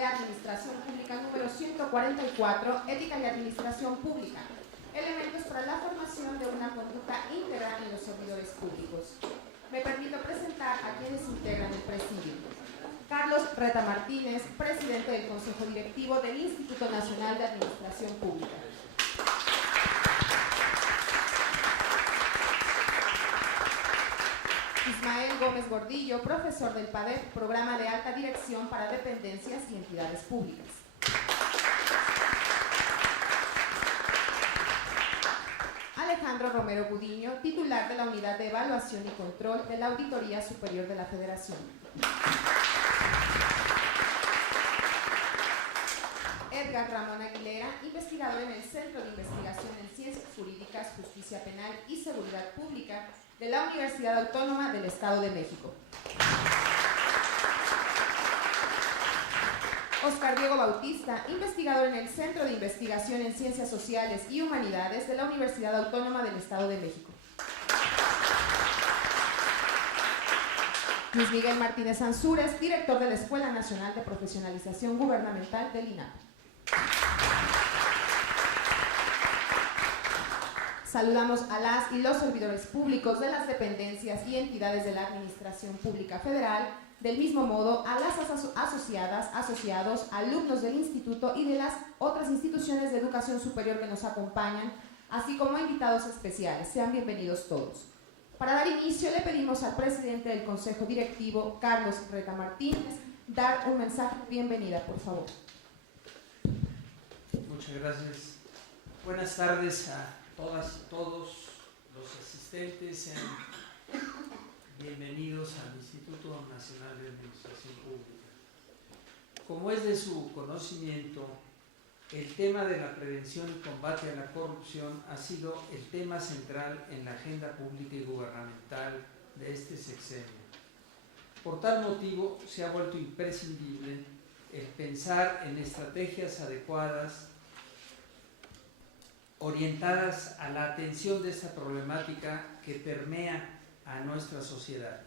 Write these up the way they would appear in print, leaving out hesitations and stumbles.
de Administración Pública número 144, Ética y Administración Pública. Elementos para la formación de una conducta íntegra en los servidores públicos. Me permito presentar a quienes integran el presidio. Carlos Reta Martínez, presidente del Consejo Directivo del Instituto Nacional de Administración Pública. Ismael Gómez Gordillo, profesor del PADEP, Programa de Alta Dirección para Dependencias y Entidades Públicas. Alejandro Romero Gudiño, titular de la Unidad de Evaluación y Control de la Auditoría Superior de la Federación. Edgar Ramón Aguilera, investigador en el Centro de Investigación en Ciencias Jurídicas, Justicia Penal y Seguridad Pública de la Universidad Autónoma del Estado de México. Oscar Diego Bautista, investigador en el Centro de Investigación en Ciencias Sociales y Humanidades de la Universidad Autónoma del Estado de México. Luis Miguel Martínez Ansúrez, director de la Escuela Nacional de Profesionalización Gubernamental del INAP. Saludamos a las y los servidores públicos de las dependencias y entidades de la Administración Pública Federal, del mismo modo a las asociadas, asociados, alumnos del instituto y de las otras instituciones de educación superior que nos acompañan, así como a invitados especiales. Sean bienvenidos todos. Para dar inicio le pedimos al presidente del Consejo Directivo, Carlos Reta Martínez, dar un mensaje de bienvenida, por favor. Muchas gracias. Buenas tardes a todas y todos los asistentes. Sean bienvenidos al Instituto Nacional de Administración Pública. Como es de su conocimiento, el tema de la prevención y combate a la corrupción ha sido el tema central en la agenda pública y gubernamental de este sexenio. Por tal motivo, se ha vuelto imprescindible el pensar en estrategias adecuadas orientadas a la atención de esta problemática que permea a nuestra sociedad.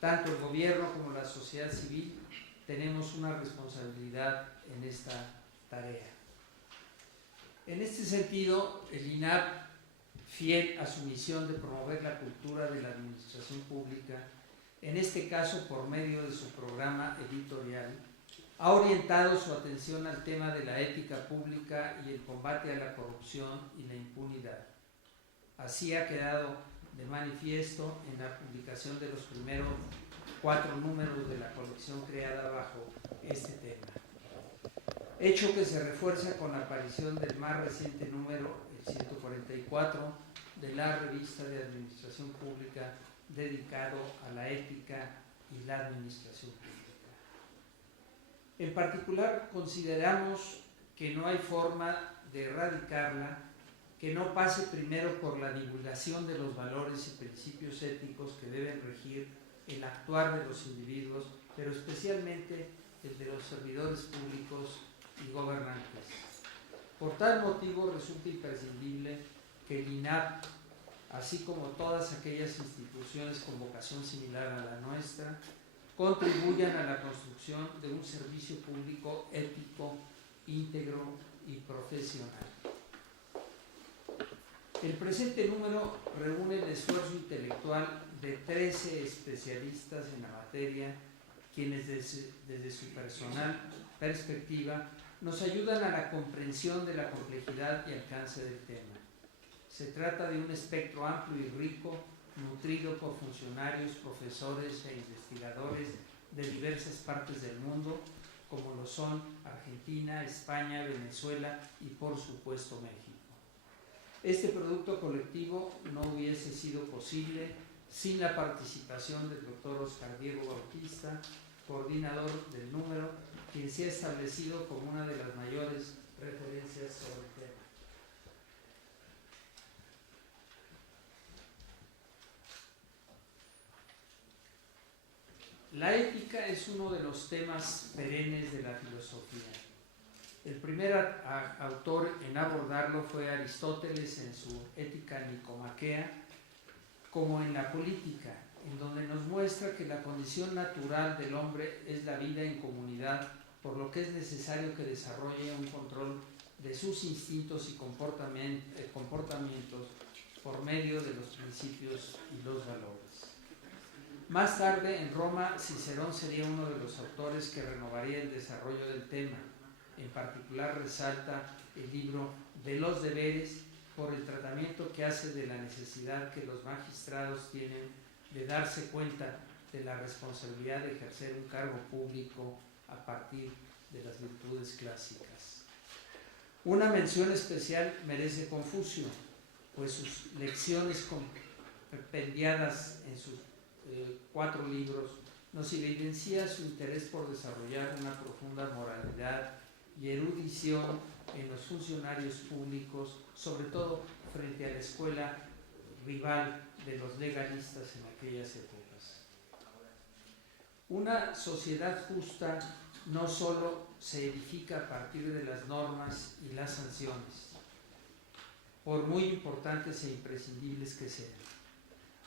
Tanto el gobierno como la sociedad civil tenemos una responsabilidad en esta tarea. En este sentido, el INAP, fiel a su misión de promover la cultura de la administración pública, en este caso por medio de su programa editorial, ha orientado su atención al tema de la ética pública y el combate a la corrupción y la impunidad. Así ha quedado de manifiesto en la publicación de los primeros 4 números de la colección creada bajo este tema. Hecho que se refuerza con la aparición del más reciente número, el 144, de la revista de Administración Pública dedicado a la ética y la administración pública. En particular, consideramos que no hay forma de erradicarla que no pase primero por la divulgación de los valores y principios éticos que deben regir el actuar de los individuos, pero especialmente el de los servidores públicos y gobernantes. Por tal motivo, resulta imprescindible que el INAP, así como todas aquellas instituciones con vocación similar a la nuestra, contribuyan a la construcción de un servicio público ético, íntegro y profesional. El presente número reúne el esfuerzo intelectual de 13 especialistas en la materia, quienes desde su personal perspectiva nos ayudan a la comprensión de la complejidad y alcance del tema. Se trata de un espectro amplio y rico, nutrido por funcionarios, profesores e investigadores de diversas partes del mundo, como lo son Argentina, España, Venezuela y por supuesto México. Este producto colectivo no hubiese sido posible sin la participación del doctor Oscar Diego Bautista, coordinador del número, quien se ha establecido como una de las mayores referencias sobre el tema. La ética es uno de los temas perennes de la filosofía. El primer autor en abordarlo fue Aristóteles en su Ética Nicomaquea, como en la política, en donde nos muestra que la condición natural del hombre es la vida en comunidad por lo que es necesario que desarrolle un control de sus instintos y comportamientos por medio de los principios y los valores. Más tarde, en Roma, Cicerón sería uno de los autores que renovaría el desarrollo del tema. En particular, resalta el libro de los deberes por el tratamiento que hace de la necesidad que los magistrados tienen de darse cuenta de la responsabilidad de ejercer un cargo público a partir de las virtudes clásicas. Una mención especial merece Confucio, pues sus lecciones compendiadas en sus 4 libros nos evidencia su interés por desarrollar una profunda moralidad y erudición en los funcionarios públicos, sobre todo frente a la escuela rival de los legalistas en aquellas épocas. Una sociedad justa no solo se edifica a partir de las normas y las sanciones, por muy importantes e imprescindibles que sean.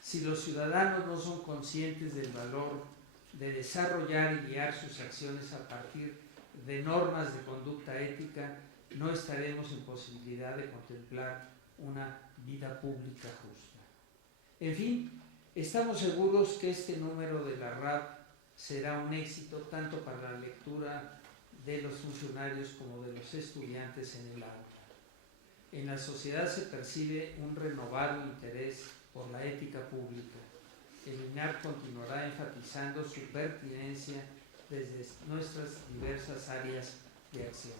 Si los ciudadanos no son conscientes del valor de desarrollar y guiar sus acciones a partir de normas de conducta ética, no estaremos en posibilidad de contemplar una vida pública justa. En fin, estamos seguros que este número de la RAP será un éxito tanto para la lectura de los funcionarios como de los estudiantes en el aula. En la sociedad se percibe un renovado interés por la ética pública. El INAP continuará enfatizando su pertinencia desde nuestras diversas áreas de acción.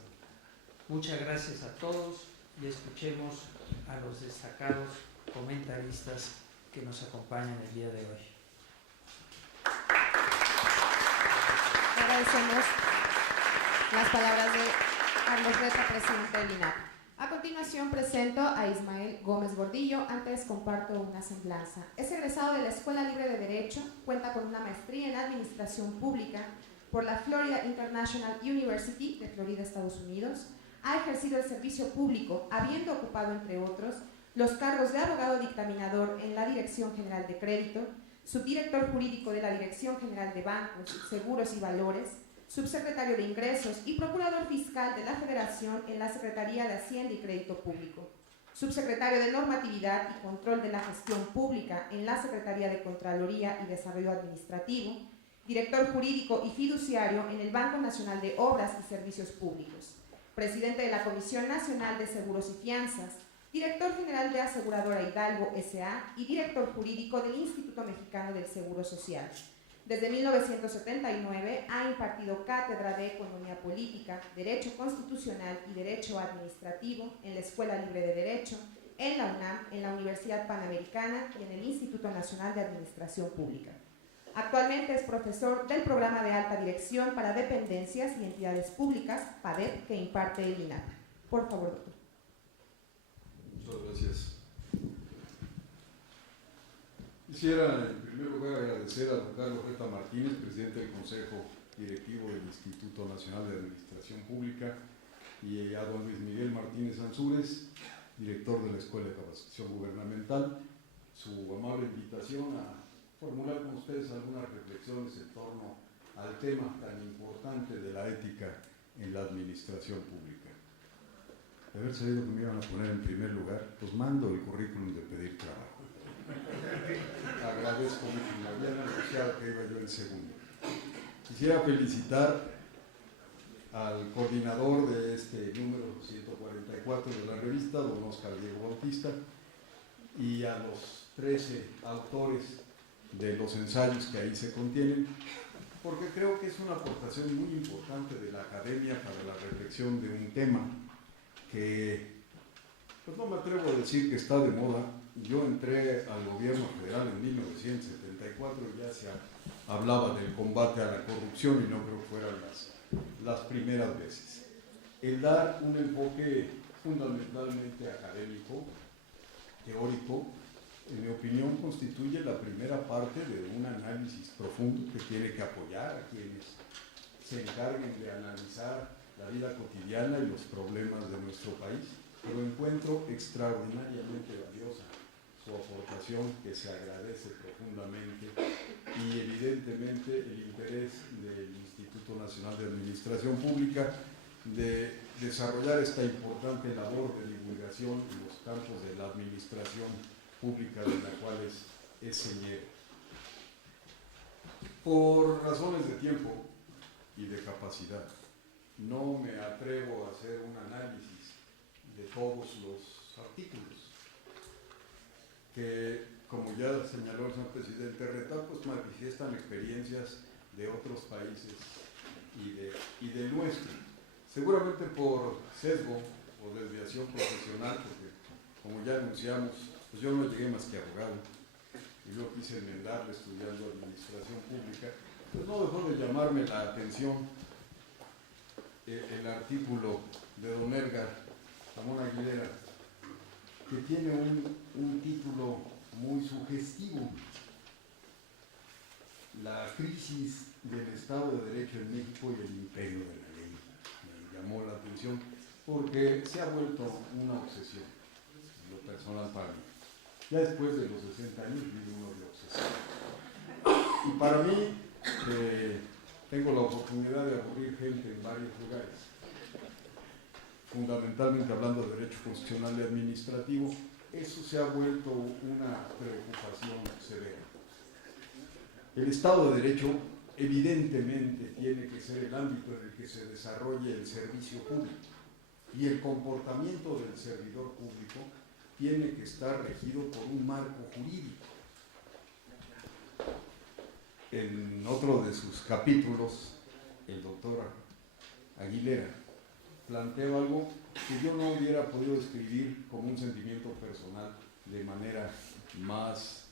Muchas gracias a todos y escuchemos a los destacados comentaristas que nos acompañan el día de hoy. Agradecemos las palabras de Carlos Reta, presidente del INAP. A continuación presento a Ismael Gómez Gordillo, antes comparto una semblanza. Es egresado de la Escuela Libre de Derecho, cuenta con una maestría en Administración Pública por la Florida International University de Florida, Estados Unidos. Ha ejercido el servicio público, habiendo ocupado, entre otros, los cargos de abogado dictaminador en la Dirección General de Crédito, subdirector jurídico de la Dirección General de Bancos, Seguros y Valores, subsecretario de Ingresos y procurador fiscal de la Federación en la Secretaría de Hacienda y Crédito Público, subsecretario de Normatividad y Control de la Gestión Pública en la Secretaría de Contraloría y Desarrollo Administrativo, director jurídico y fiduciario en el Banco Nacional de Obras y Servicios Públicos, presidente de la Comisión Nacional de Seguros y Fianzas, director general de Aseguradora Hidalgo S.A. y director jurídico del Instituto Mexicano del Seguro Social. Desde 1979 ha impartido cátedra de Economía Política, Derecho Constitucional y Derecho Administrativo en la Escuela Libre de Derecho, en la UNAM, en la Universidad Panamericana y en el Instituto Nacional de Administración Pública. Actualmente es profesor del Programa de Alta Dirección para Dependencias y Entidades Públicas, PADEP, que imparte el INAP. Por favor, doctor. Muchas gracias. Quisiera, en primer lugar, agradecer a don Carlos Reta Martínez, presidente del Consejo Directivo del Instituto Nacional de Administración Pública, y a don Luis Miguel Martínez Ansúrez, director de la Escuela de Capacitación Gubernamental, su amable invitación a formular con ustedes algunas reflexiones en torno al tema tan importante de la ética en la administración pública. De haber sabido que me iban a poner en primer lugar, pues mando el currículum de pedir trabajo. Agradezco mucho, me habían anunciado que iba yo en segundo. Quisiera felicitar al coordinador de este número 144 de la revista, don Oscar Diego Bautista, y a los 13 autores de los ensayos que ahí se contienen, porque creo que es una aportación muy importante de la academia para la reflexión de un tema que, pues no me atrevo a decir que está de moda. Yo entré al gobierno federal en 1974 y ya se hablaba del combate a la corrupción y no creo que fueran las primeras veces. El dar un enfoque fundamentalmente académico, teórico, en mi opinión constituye la primera parte de un análisis profundo que tiene que apoyar a quienes se encarguen de analizar la vida cotidiana y los problemas de nuestro país, que lo encuentro extraordinariamente valiosa. su aportación, que se agradece profundamente, y evidentemente el interés del Instituto Nacional de Administración Pública de desarrollar esta importante labor de divulgación en los campos de la administración pública de la cual es señero. Por razones de tiempo y de capacidad, no me atrevo a hacer un análisis de todos los artículos que, como ya señaló el señor presidente Reta, pues manifiestan experiencias de otros países y del nuestro. Seguramente por sesgo o desviación profesional, porque como ya anunciamos, pues yo no llegué más que abogado y yo quise enmendarle estudiando administración pública, pues no dejó de llamarme la atención el artículo de don Edgar Ramón Aguilera, que tiene un título muy sugestivo: la crisis del Estado de Derecho en México y el imperio de la ley. Me llamó la atención porque se ha vuelto una obsesión, en lo personal para mí. Ya después de los 60 años vive uno de obsesión. Y para mí, tengo la oportunidad de aburrir gente en varios lugares, fundamentalmente hablando de derecho constitucional y administrativo, eso se ha vuelto una preocupación severa. El Estado de Derecho evidentemente tiene que ser el ámbito en el que se desarrolle el servicio público, y el comportamiento del servidor público tiene que estar regido por un marco jurídico. En otro de sus capítulos, el doctor Aguilera planteó algo que yo no hubiera podido escribir como un sentimiento personal de manera más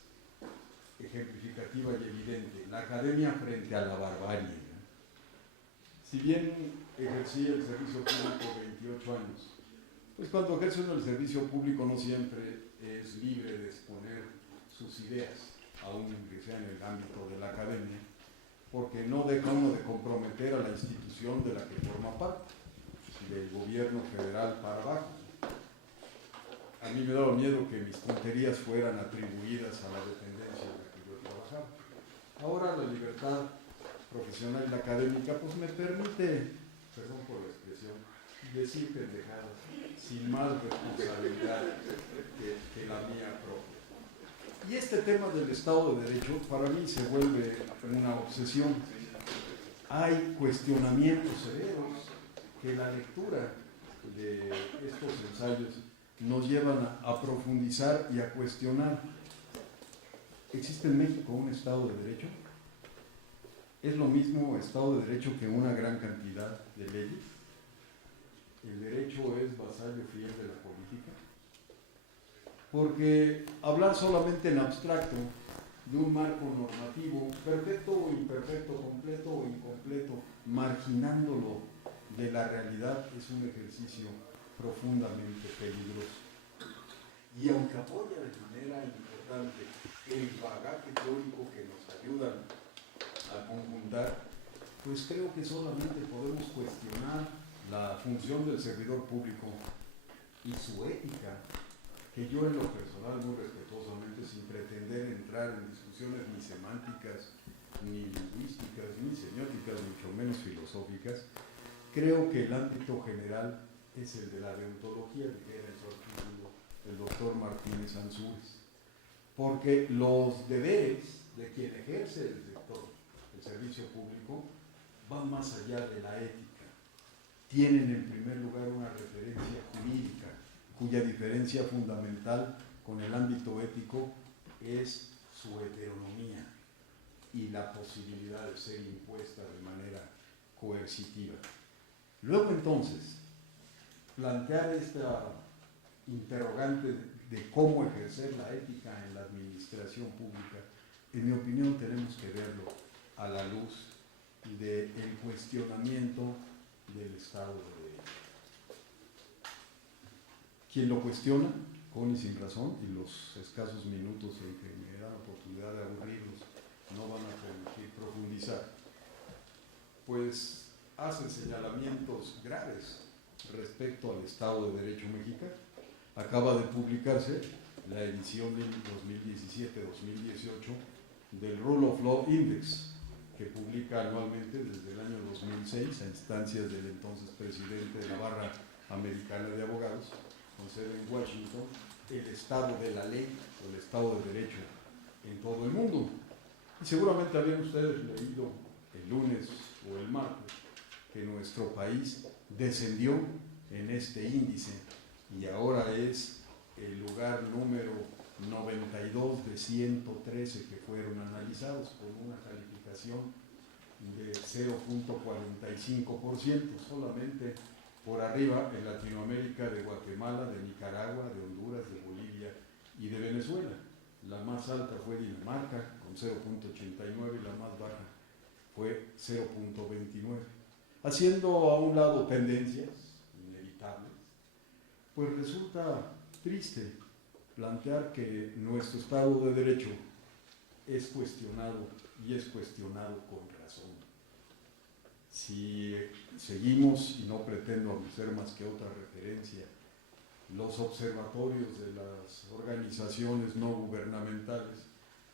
ejemplificativa y evidente: la academia frente a la barbarie. Si bien ejercí el servicio público 28 años, pues cuando ejerce uno el servicio público no siempre es libre de exponer sus ideas, aun que sea en el ámbito de la academia, porque no deja uno de comprometer a la institución de la que forma parte, del gobierno federal para abajo. A mí me daba miedo que mis tonterías fueran atribuidas a la dependencia en la que yo trabajaba. Ahora la libertad profesional y la académica pues me permite, perdón por la expresión, decir pendejadas sin más responsabilidad que la mía propia. Y este tema del Estado de Derecho para mí se vuelve una obsesión. Hay cuestionamientos severos que la lectura de estos ensayos nos llevan a profundizar y a cuestionar. ¿Existe en México un Estado de Derecho? ¿Es lo mismo Estado de Derecho que una gran cantidad de leyes? ¿El derecho es vasallo fiel de la política? Porque hablar solamente en abstracto de un marco normativo, perfecto o imperfecto, completo o incompleto, marginándolo de la realidad, es un ejercicio profundamente peligroso. Y aunque apoya de manera importante el bagaje teórico que nos ayudan a conjuntar, pues creo que solamente podemos cuestionar la función del servidor público y su ética, que yo en lo personal, muy respetuosamente, sin pretender entrar en discusiones ni semánticas, ni lingüísticas, ni semióticas, mucho menos filosóficas, creo que el ámbito general es el de la deontología, que era en su artículo el doctor Martínez Ansúrez, porque los deberes de quien ejerce el servicio público van más allá de la ética. Tienen en primer lugar una referencia jurídica, cuya diferencia fundamental con el ámbito ético es su heteronomía y la posibilidad de ser impuesta de manera coercitiva. Luego entonces, plantear esta interrogante de cómo ejercer la ética en la administración pública, en mi opinión tenemos que verlo a la luz del cuestionamiento del Estado de Derecho. Quien lo cuestiona, con y sin razón, y los escasos minutos en que me dan la oportunidad de aburrirlos no van a permitir profundizar, pues hacen señalamientos graves respecto al Estado de Derecho mexicano. Acaba de publicarse la edición del 2017-2018 del Rule of Law Index, que publica anualmente desde el año 2006 a instancias del entonces presidente de la Barra Americana de Abogados, con sede en Washington, el estado de la ley o el estado de derecho en todo el mundo. Y seguramente habían ustedes leído el lunes o el martes que nuestro país descendió en este índice y ahora es el lugar número 92 de 113 que fueron analizados, con una calificación de 0.45%, solamente por arriba en Latinoamérica de Guatemala, de Nicaragua, de Honduras, de Bolivia y de Venezuela. La más alta fue Dinamarca con 0.89 y la más baja fue 0.29. Haciendo a un lado tendencias inevitables, pues resulta triste plantear que nuestro Estado de Derecho es cuestionado y es cuestionado con razón. Si seguimos, y no pretendo hacer más que otra referencia, los observatorios de las organizaciones no gubernamentales,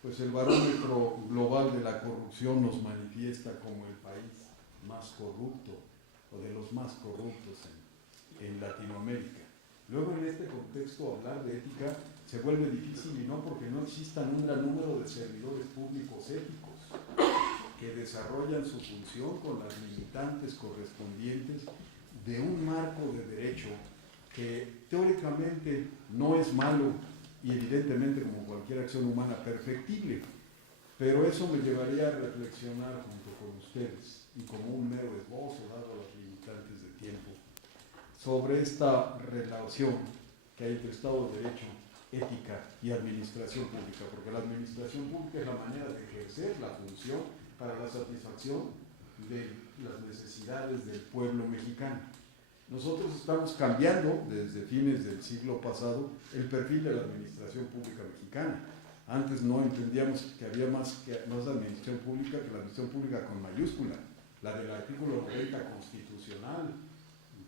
pues el barómetro global de la corrupción nos manifiesta como el país más corrupto o de los más corruptos en Latinoamérica. Luego, en este contexto, hablar de ética se vuelve difícil, y no porque no existan un gran número de servidores públicos éticos que desarrollan su función con las limitantes correspondientes de un marco de derecho que teóricamente no es malo y evidentemente, como cualquier acción humana, perfectible, pero eso me llevaría a reflexionar junto con ustedes y como un mero esbozo, dado las limitantes de tiempo, sobre esta relación que hay entre Estado de Derecho, ética y administración pública, porque la administración pública es la manera de ejercer la función para la satisfacción de las necesidades del pueblo mexicano. Nosotros estamos cambiando desde fines del siglo pasado el perfil de la administración pública mexicana. Antes no entendíamos que había más administración pública que la administración pública con mayúscula, la del artículo 90 constitucional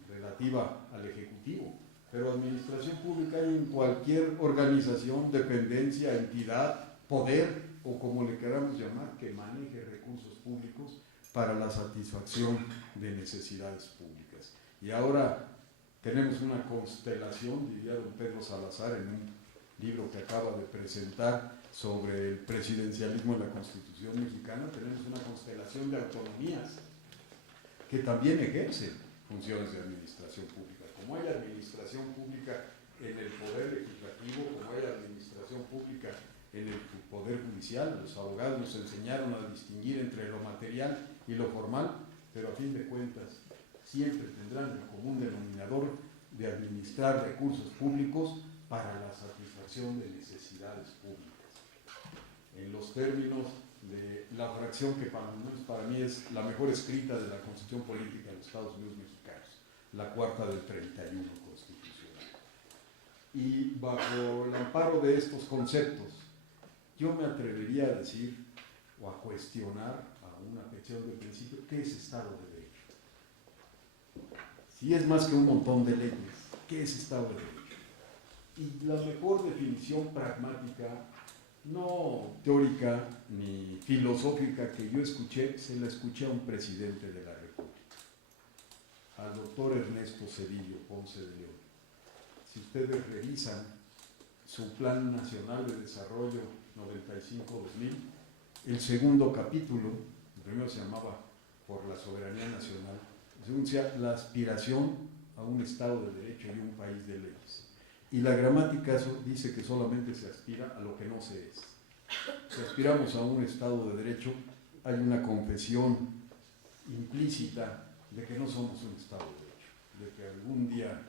relativa al Ejecutivo. Pero administración pública hay en cualquier organización, dependencia, entidad, poder o como le queramos llamar, que maneje recursos públicos para la satisfacción de necesidades públicas. Y ahora tenemos una constelación, diría don Pedro Salazar en un libro que acaba de presentar sobre el presidencialismo en la Constitución mexicana, tenemos una constelación de autonomías que también ejercen funciones de administración pública. Como hay administración pública en el poder legislativo, como hay administración pública en el poder judicial, los abogados nos enseñaron a distinguir entre lo material y lo formal, pero a fin de cuentas siempre tendrán el común denominador de administrar recursos públicos para la satisfacción de necesidades públicas. En los términos de la fracción que para mí es la mejor escrita de la Constitución Política de los Estados Unidos Mexicanos, la cuarta del 31 constitucional. Y bajo el amparo de estos conceptos, yo me atrevería a decir o a cuestionar a una petición de principio, ¿qué es Estado de Derecho? Si es más que un montón de leyes, ¿qué es Estado de Derecho? Y la mejor definición pragmática, no teórica ni filosófica que yo escuché, se la escuché a un presidente de la República, al doctor Ernesto Zedillo Ponce de León. Si ustedes revisan su Plan Nacional de Desarrollo 95-2000, el segundo capítulo, el primero se llamaba Por la Soberanía Nacional, el segundo decía la aspiración a un Estado de Derecho y un país de leyes. Y la gramática dice que solamente se aspira a lo que no se es. Si aspiramos a un Estado de Derecho, hay una confesión implícita de que no somos un Estado de Derecho, de que algún día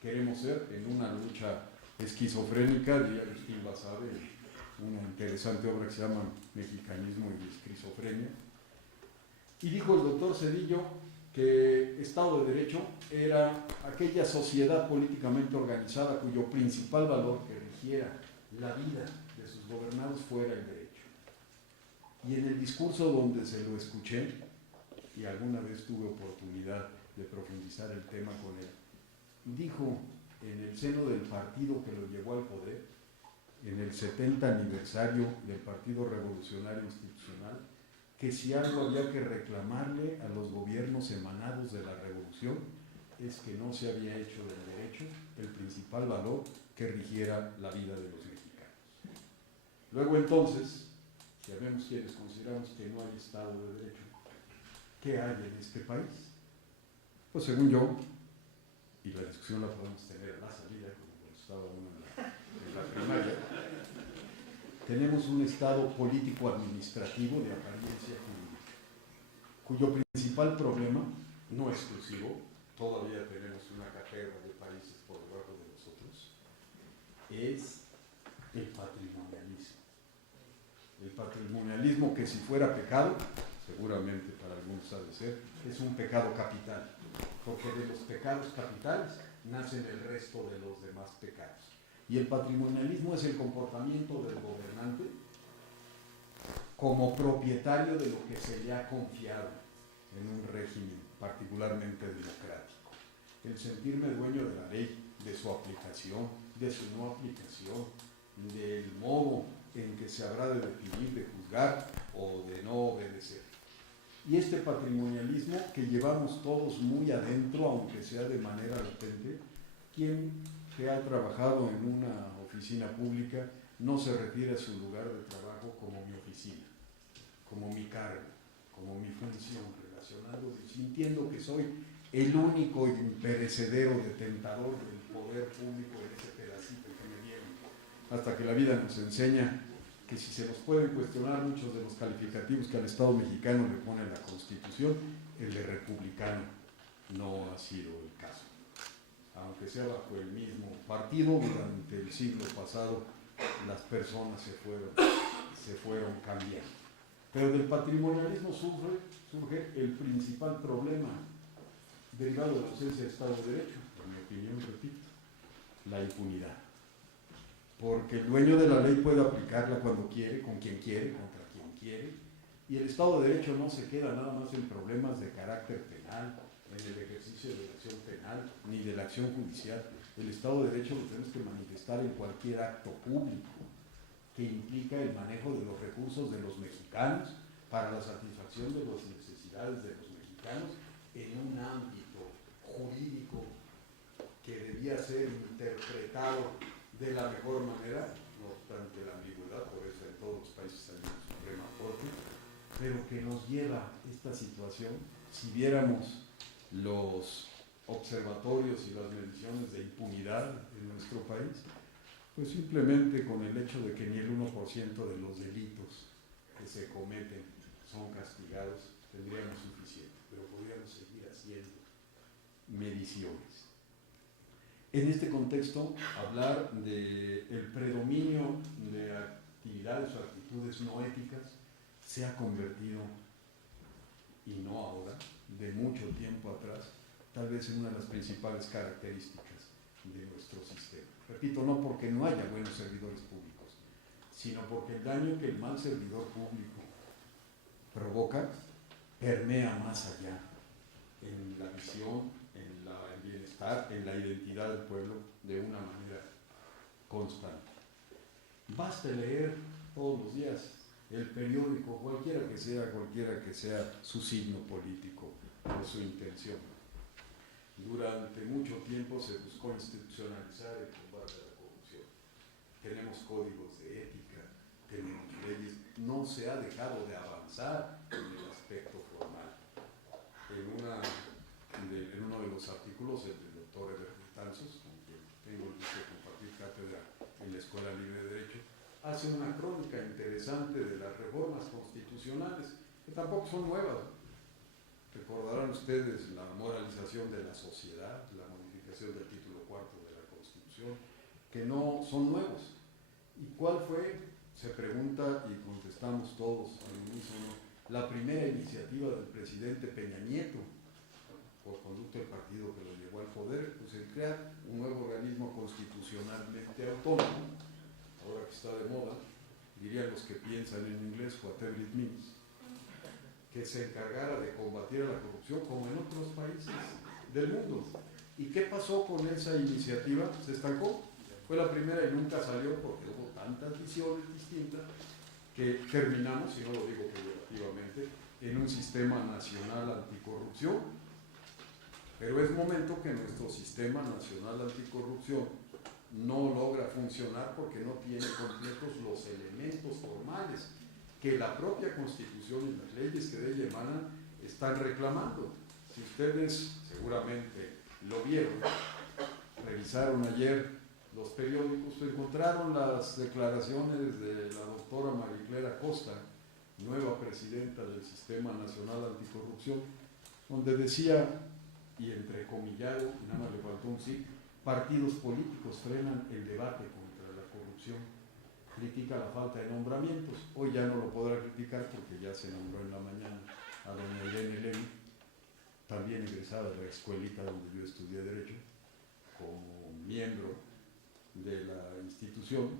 queremos ser, en una lucha esquizofrénica, diría Agustín Basabe, una interesante obra que se llama Mexicanismo y Esquizofrenia. Y dijo el doctor Zedillo que Estado de Derecho era aquella sociedad políticamente organizada cuyo principal valor que rigiera la vida de sus gobernados fuera el derecho. Y en el discurso donde se lo escuché, y alguna vez tuve oportunidad de profundizar el tema con él, dijo en el seno del partido que lo llevó al poder en el 70 aniversario del Partido Revolucionario Institucional, que si algo había que reclamarle a los gobiernos emanados de la revolución es que no se había hecho del derecho el principal valor que rigiera la vida de los mexicanos. Luego entonces, si habemos quienes consideramos que no hay Estado de Derecho, ¿qué hay en este país? Pues según yo, y la discusión la podemos tener a la salida, como cuando estaba uno en la primaria, tenemos un Estado político-administrativo de apariencia jurídica, cuyo principal problema, no exclusivo, todavía tenemos una cartera de países por debajo de nosotros, es el patrimonialismo. El patrimonialismo que si fuera pecado, seguramente para algunos ha de ser, es un pecado capital, porque de los pecados capitales nacen el resto de los demás pecados. Y el patrimonialismo es el comportamiento del gobernante como propietario de lo que se le ha confiado en un régimen particularmente democrático. El sentirme dueño de la ley, de su aplicación, de su no aplicación, del modo en que se habrá de definir, de juzgar o de no obedecer. Y este patrimonialismo que llevamos todos muy adentro, aunque sea de manera latente, quien que ha trabajado en una oficina pública no se refiere a su lugar de trabajo como mi oficina, como mi cargo, como mi función, relacionándose, sintiendo que soy el único imperecedero detentador del poder público en ese pedacito que me dieron. Hasta que la vida nos enseña que si se nos pueden cuestionar muchos de los calificativos que al Estado mexicano le pone la Constitución, el de republicano no ha sido el caso. Aunque sea bajo el mismo partido, durante el siglo pasado las personas se fueron cambiando. Pero del patrimonialismo surge el principal problema derivado de la ausencia de Estado de Derecho, en mi opinión, repito, la impunidad. Porque el dueño de la ley puede aplicarla cuando quiere, con quien quiere, contra quien quiere, y el Estado de Derecho no se queda nada más en problemas de carácter penal, en el ejercicio de la acción penal, ni de la acción judicial. El Estado de Derecho lo tenemos que manifestar en cualquier acto público que implica el manejo de los recursos de los mexicanos para la satisfacción de las necesidades de los mexicanos en un ámbito jurídico que debía ser interpretado de la mejor manera, no obstante la ambigüedad, por eso en todos los países hay una Suprema Corte, pero que nos lleva esta situación, si viéramos los observatorios y las mediciones de impunidad en nuestro país, pues simplemente con el hecho de que ni el 1% de los delitos que se cometen son castigados, tendríamos suficiente, pero podríamos seguir haciendo mediciones. En este contexto, hablar del predominio de actividades o actitudes no éticas se ha convertido, y no ahora, de mucho tiempo atrás, tal vez en una de las principales características de nuestro sistema. Repito, no porque no haya buenos servidores públicos, sino porque el daño que el mal servidor público provoca permea más allá en la visión, en el bienestar, en la identidad del pueblo de una manera constante. Basta leer todos los días el periódico, cualquiera que sea su signo político o su intención. Durante mucho tiempo se buscó institucionalizar el combate a la corrupción. Tenemos códigos de ética, tenemos leyes, no se ha dejado de avanzar en el aspecto formal. En uno de los artículos, el del doctor Eber Betanzos, con quien tengo el gusto de compartir cátedra en la Escuela Libre de Derecho, hace una crónica interesante de las reformas constitucionales, que tampoco son nuevas. Recordarán ustedes la moralización de la sociedad, la modificación del título cuarto de la Constitución, que no son nuevos. ¿Y cuál fue? Se pregunta y contestamos todos al unísono. La primera iniciativa del presidente Peña Nieto, por conducto del partido que lo llevó al poder, pues el crear un nuevo organismo constitucionalmente autónomo, ahora que está de moda, dirían los que piensan en inglés, whatever it means, que se encargara de combatir a la corrupción como en otros países del mundo. ¿Y qué pasó con esa iniciativa? Se estancó. Fue la primera y nunca salió porque hubo tantas visiones distintas que terminamos, y no lo digo peyorativamente, en un sistema nacional anticorrupción. Pero es momento que nuestro sistema nacional anticorrupción no logra funcionar porque no tiene completos los elementos formales que la propia Constitución y las leyes que de ella emanan están reclamando. Si ustedes seguramente lo vieron, revisaron ayer los periódicos, encontraron las declaraciones de la doctora Mariclera Costa, nueva presidenta del Sistema Nacional Anticorrupción, donde decía, y entrecomillado, nada más le faltó un sí, partidos políticos frenan el debate contra la corrupción. Critica la falta de nombramientos. Hoy ya no lo podrá criticar porque ya se nombró en la mañana a doña Irene Levy, también egresada de la escuelita donde yo estudié Derecho, como miembro de la institución,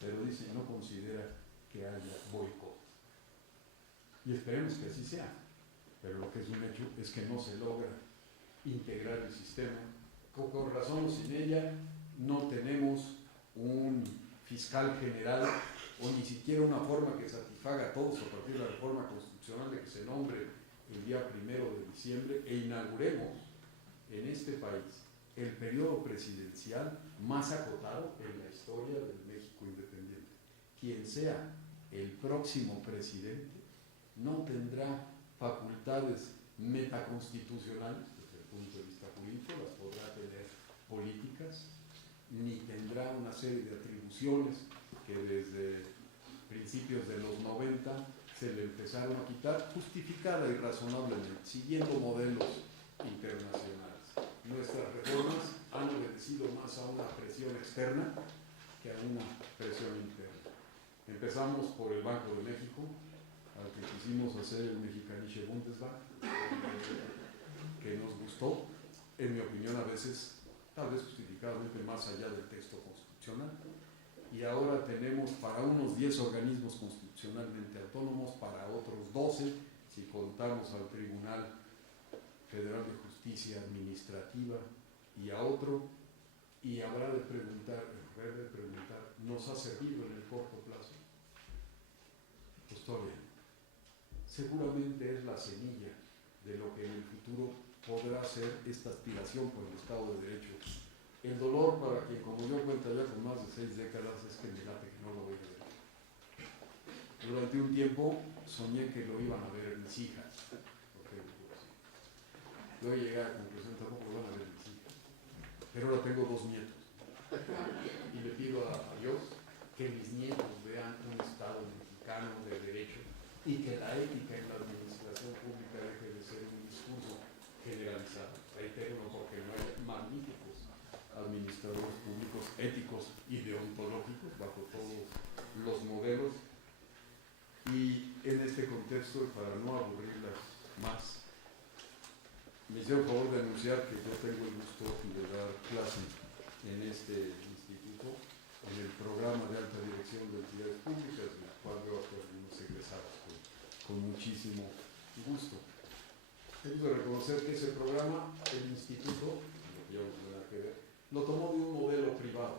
pero dice no considera que haya boicot. Y esperemos que así sea, pero lo que es un hecho es que no se logra integrar el sistema. Con razón o sin ella no tenemos un fiscal general o ni siquiera una forma que satisfaga a todos a partir de la reforma constitucional de que se nombre el día 1 de diciembre e inauguremos en este país el periodo presidencial más acotado en la historia del México independiente. Quien sea el próximo presidente no tendrá facultades metaconstitucionales desde el punto de vista jurídico, las podrá tener políticas, ni tendrá una serie de atribuciones que desde principios de los 90 se le empezaron a quitar, justificada y razonablemente, siguiendo modelos internacionales. Nuestras reformas han obedecido más a una presión externa que a una presión interna. Empezamos por el Banco de México, al que quisimos hacer el Mexicanische Bundesbank, que nos gustó, en mi opinión a veces, tal vez justificadamente más allá del texto constitucional. Y ahora tenemos para unos 10 organismos constitucionalmente autónomos, para otros 12, si contamos al Tribunal Federal de Justicia Administrativa y a otro, y habrá de preguntar, ¿nos ha servido en el corto plazo? Pues todavía no. Seguramente es la semilla de lo que en el futuro podrá ser esta aspiración por el Estado de Derecho. El dolor para quien, como yo cuenta ya con más de 6 décadas, es que me late que no lo voy a ver. Durante un tiempo soñé que lo iban a ver mis hijas. Luego llegué a la conclusión, tampoco lo van a ver mis hijas. Pero ahora tengo 2 nietos. Y le pido a Dios que mis nietos vean un Estado mexicano de derecho y que la ética en la administración pública deje de ser un discurso generalizado. Reitero, porque no hay magníficos administradores públicos éticos y deontológicos bajo todos los modelos. Y en este contexto, para no aburrirlas más, me hicieron favor de anunciar que yo tengo el gusto de dar clase en este instituto, en el programa de alta dirección de entidades públicas, en el cual veo a algunos egresados con muchísimo gusto. Tengo que reconocer que ese programa, el instituto, lo que ya no tiene nada que ver, lo tomó de un modelo privado,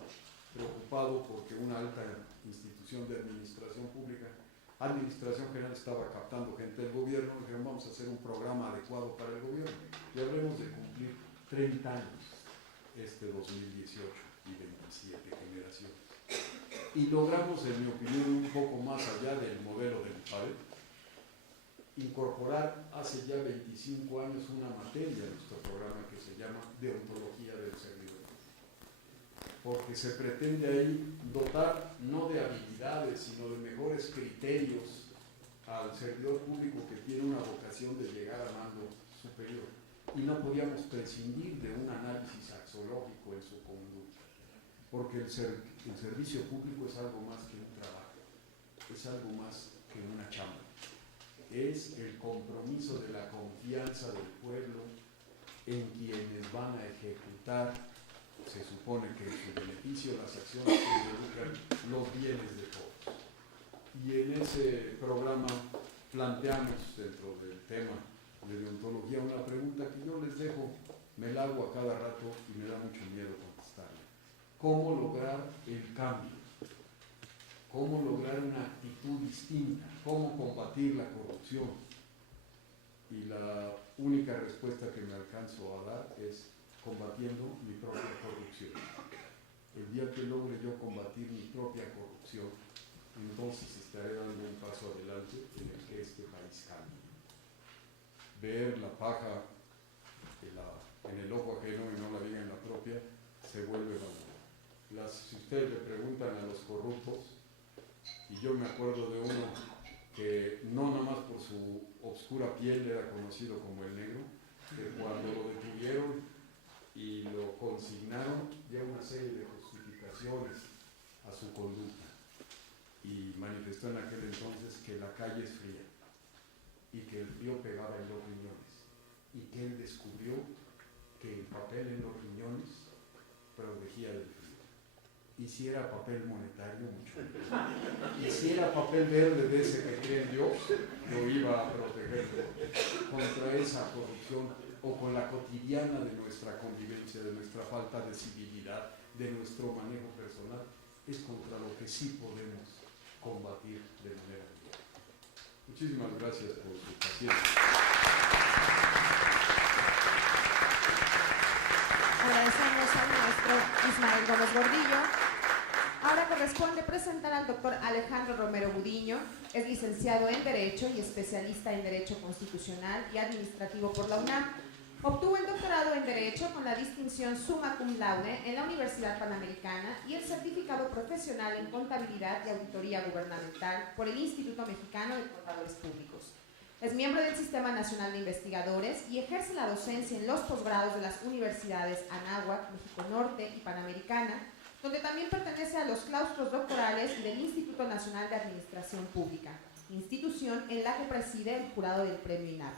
preocupado porque una alta institución de administración pública, Administración General, estaba captando gente del gobierno. Dijeron, vamos a hacer un programa adecuado para el gobierno. Y habremos de cumplir 30 años este 2018 y 27 generaciones. Y logramos, en mi opinión, un poco más allá del modelo del IPADE, incorporar hace ya 25 años una materia en nuestro programa que se llama Deontología del Servidor. Porque se pretende ahí dotar no de habilidades, sino de mejores criterios al servidor público que tiene una vocación de llegar a mando superior. Y no podíamos prescindir de un análisis axiológico en su conducta, porque el servicio público es algo más que un trabajo, es algo más que una chamba. Es el compromiso de la confianza del pueblo en quienes van a ejecutar, se supone que en su beneficio, las acciones que involucran los bienes de todos. Y en ese programa planteamos, dentro del tema de deontología, una pregunta que yo les dejo, me la hago a cada rato y me da mucho miedo contestarla. cómo lograr el cambio, cómo lograr una actitud distinta, cómo combatir la corrupción. Y la única respuesta que me alcanzo a dar es combatiendo mi propia corrupción. El día que logre yo combatir mi propia corrupción, entonces estaré dando un paso adelante en el que este país cambie. Ver la paja en el ojo ajeno y no la viga en la propia se vuelve malo. Si ustedes le preguntan a los corruptos, y yo me acuerdo de uno que no nada más por su oscura piel era conocido como el negro, que cuando lo detuvieron y lo consignaron, dio una serie de justificaciones a su conducta y manifestó en aquel entonces que la calle es fría y que el frío pegaba en los riñones y que él descubrió que el papel en los riñones protegía del frío. Y si era papel monetario, mucho mejor. Y si era papel verde de ese que cree en Dios, lo iba a proteger contra esa corrupción o con la cotidiana de nuestra convivencia, de nuestra falta de civilidad, de nuestro manejo personal. Es contra lo que sí podemos combatir de manera directa. Muchísimas gracias por su paciencia. Agradecemos al maestro Ismael Gómez Gordillo. Ahora corresponde presentar al doctor Alejandro Romero Gudiño. Es licenciado en Derecho y especialista en Derecho Constitucional y Administrativo por la UNAM. Obtuvo el doctorado en Derecho con la distinción Summa Cum Laude en la Universidad Panamericana y el certificado profesional en Contabilidad y Auditoría Gubernamental por el Instituto Mexicano de Contadores Públicos. Es miembro del Sistema Nacional de Investigadores y ejerce la docencia en los posgrados de las universidades Anáhuac, México Norte y Panamericana, donde también pertenece a los claustros doctorales del Instituto Nacional de Administración Pública, institución en la que preside el jurado del Premio INAP.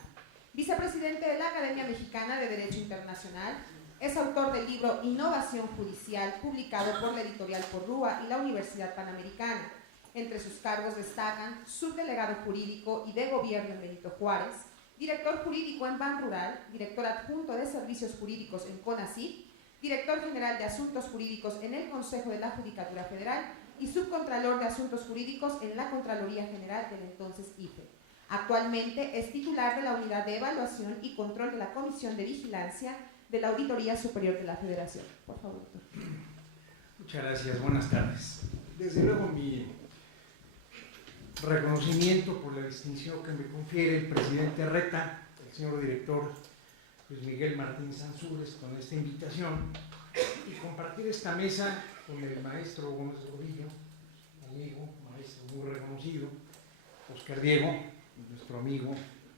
Vicepresidente de la Academia Mexicana de Derecho Internacional, es autor del libro Innovación Judicial, publicado por la editorial Porrúa y la Universidad Panamericana. Entre sus cargos destacan subdelegado jurídico y de gobierno en Benito Juárez, director jurídico en Ban Rural, director adjunto de servicios jurídicos en CONACYT, director general de asuntos jurídicos en el Consejo de la Judicatura Federal y subcontralor de asuntos jurídicos en la Contraloría General del entonces IFE. Actualmente es titular de la Unidad de Evaluación y Control de la Comisión de Vigilancia de la Auditoría Superior de la Federación. Por favor, doctor. Muchas gracias, buenas tardes. Desde luego mi reconocimiento por la distinción que me confiere el presidente Reta, el señor director Luis Miguel Martín Sansures, con esta invitación y compartir esta mesa con el maestro Gómez Gordillo, amigo, maestro muy reconocido, Oscar Diego, nuestro amigo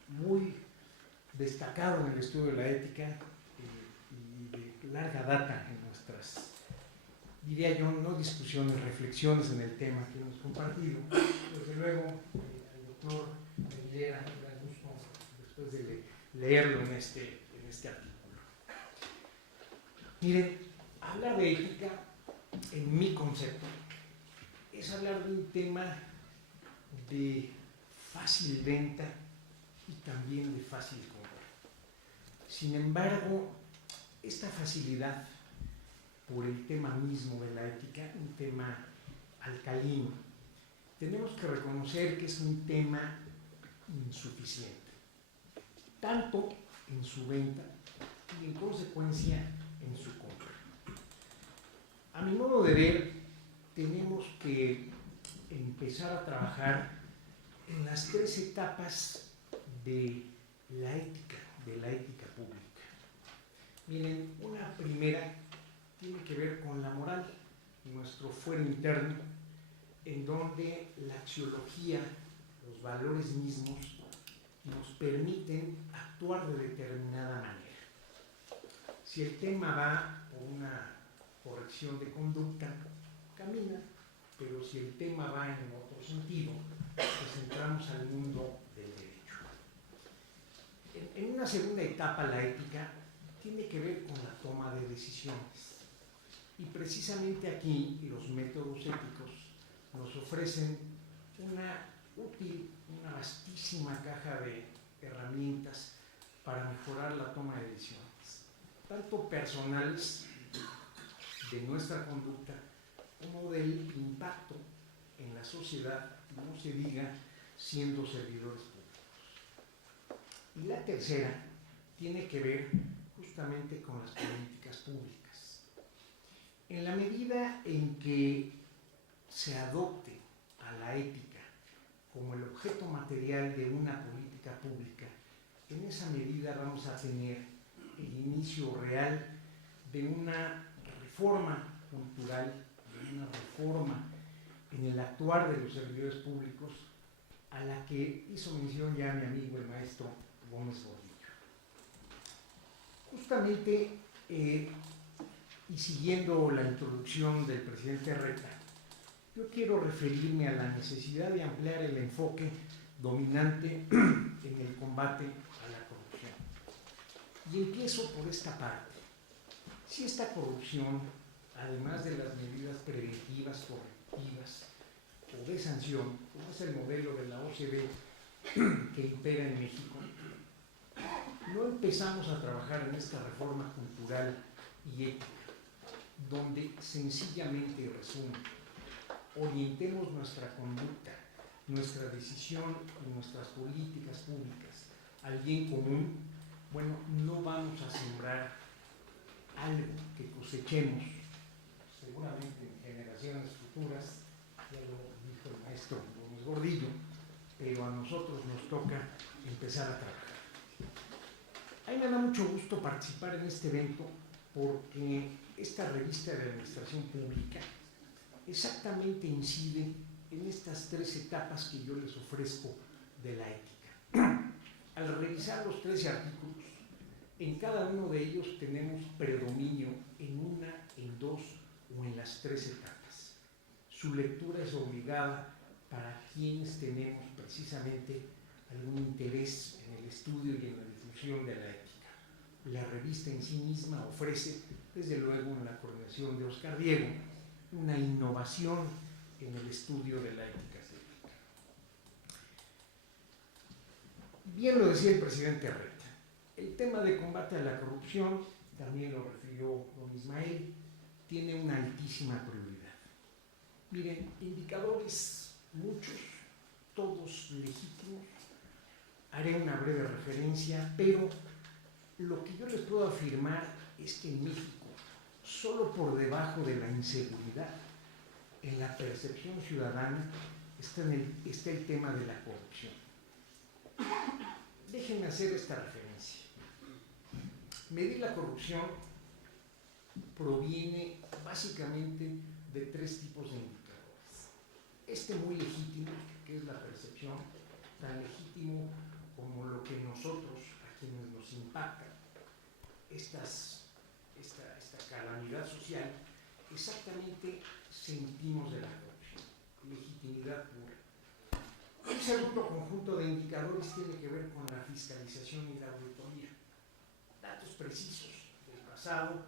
muy destacado en el estudio de la ética y de larga data en nuestras, diría yo, no discusiones, reflexiones en el tema que hemos compartido. Desde luego, al doctor Aguilera, me da gusto después de leerlo en este artículo. Miren, hablar de ética, en mi concepto, es hablar de un tema de fácil venta y también de fácil compra. Sin embargo, esta facilidad por el tema mismo de la ética, un tema alcalino, tenemos que reconocer que es un tema insuficiente, tanto en su venta y en consecuencia en su compra. A mi modo de ver, tenemos que empezar a trabajar en las tres etapas de la ética pública. Miren, una primera tiene que ver con la moral, nuestro fuero interno, en donde la axiología, los valores mismos, nos permiten actuar de determinada manera. Si el tema va por una corrección de conducta, camina, pero si el tema va en otro sentido, pues entramos al mundo del derecho. En una segunda etapa, la ética tiene que ver con la toma de decisiones. Y precisamente aquí los métodos éticos nos ofrecen una útil, una vastísima caja de herramientas para mejorar la toma de decisiones, tanto personales, de nuestra conducta como del impacto en la sociedad, no se diga siendo servidores públicos. Y la tercera tiene que ver justamente con las políticas públicas. En la medida en que se adopte a la ética como el objeto material de una política pública, en esa medida vamos a tener el inicio real de una reforma cultural, de una reforma en el actuar de los servidores públicos, a la que hizo mención ya mi amigo el maestro Gómez Gordillo. Justamente, y siguiendo la introducción del presidente Reta, yo quiero referirme a la necesidad de ampliar el enfoque dominante en el combate a la corrupción. Y empiezo por esta parte. Si esta corrupción, además de las medidas preventivas, correctivas o de sanción, como es el modelo de la OCDE que impera en México, no empezamos a trabajar en esta reforma cultural y ética, donde sencillamente resume, orientemos nuestra conducta, nuestra decisión y nuestras políticas públicas al bien común, bueno, no vamos a sembrar algo que cosechemos, seguramente en generaciones futuras, ya lo dijo el maestro Gómez Gordillo, pero a nosotros nos toca empezar a trabajar. A mí me da mucho gusto participar en este evento porque esta revista de administración pública exactamente incide en estas tres etapas que yo les ofrezco de la ética. Al revisar los 13 artículos, en cada uno de ellos tenemos predominio en una, en dos o en las tres etapas. Su lectura es obligada para quienes tenemos precisamente algún interés en el estudio y en la difusión de la ética. La revista en sí misma ofrece, desde luego en la coordinación de Oscar Diego, una innovación en el estudio de la ética cívica. Bien lo decía el presidente Reta, el tema de combate a la corrupción, también lo refirió don Ismael, tiene una altísima prioridad. Miren, indicadores muchos, todos legítimos, haré una breve referencia, pero lo que yo les puedo afirmar es que en México, solo por debajo de la inseguridad, en la percepción ciudadana, está el tema de la corrupción. Déjenme hacer esta referencia. Medir la corrupción proviene básicamente de tres tipos de indicadores. Este muy legítimo, que es la percepción, tan legítimo como lo que nosotros, a quienes nos impacta, esta calamidad social, exactamente sentimos de la corrupción, legitimidad pura. Un segundo conjunto de indicadores tiene que ver con la fiscalización y la auditoría. Datos precisos del pasado,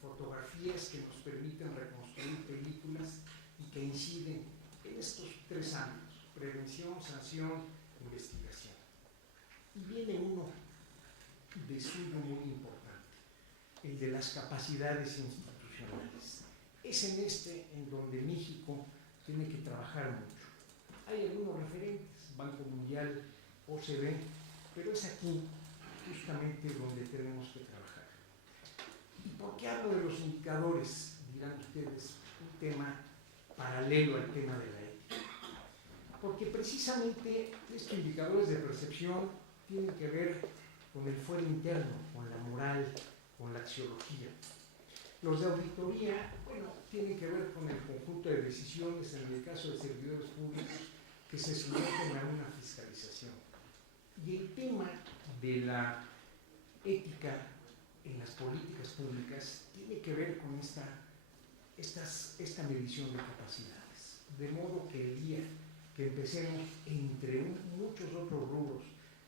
fotografías que nos permiten reconstruir películas y que inciden en estos tres ámbitos: prevención, sanción, investigación. Y viene uno de suyo muy importante, el de las capacidades institucionales. Es en este en donde México tiene que trabajar mucho. Hay algunos referentes, Banco Mundial, OCDE, pero es aquí justamente donde tenemos que trabajar. ¿Y por qué hablo de los indicadores? Dirán ustedes, un tema paralelo al tema de la ética. Porque precisamente estos indicadores de percepción tienen que ver con el fuero interno, con la moral, con la axiología. Los de auditoría, bueno, tienen que ver con el conjunto de decisiones, en el caso de servidores públicos, que se someten a una fiscalización. Y el tema de la ética en las políticas públicas tiene que ver con esta medición de capacidades. De modo que el día que empecemos, entre muchos otros rubros,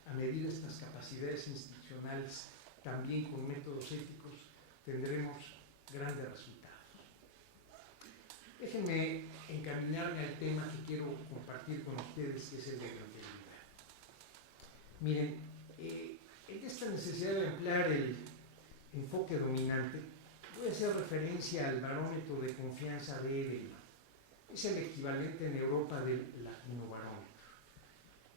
a medir estas capacidades institucionales, también con métodos éticos, tendremos grandes resultados. Déjenme encaminarme al tema que quiero compartir con ustedes, que es el de la integridad. Miren, en esta necesidad de ampliar el enfoque dominante, Voy a hacer referencia al barómetro de confianza de Edelman. Es el equivalente en Europa del Latinobarómetro.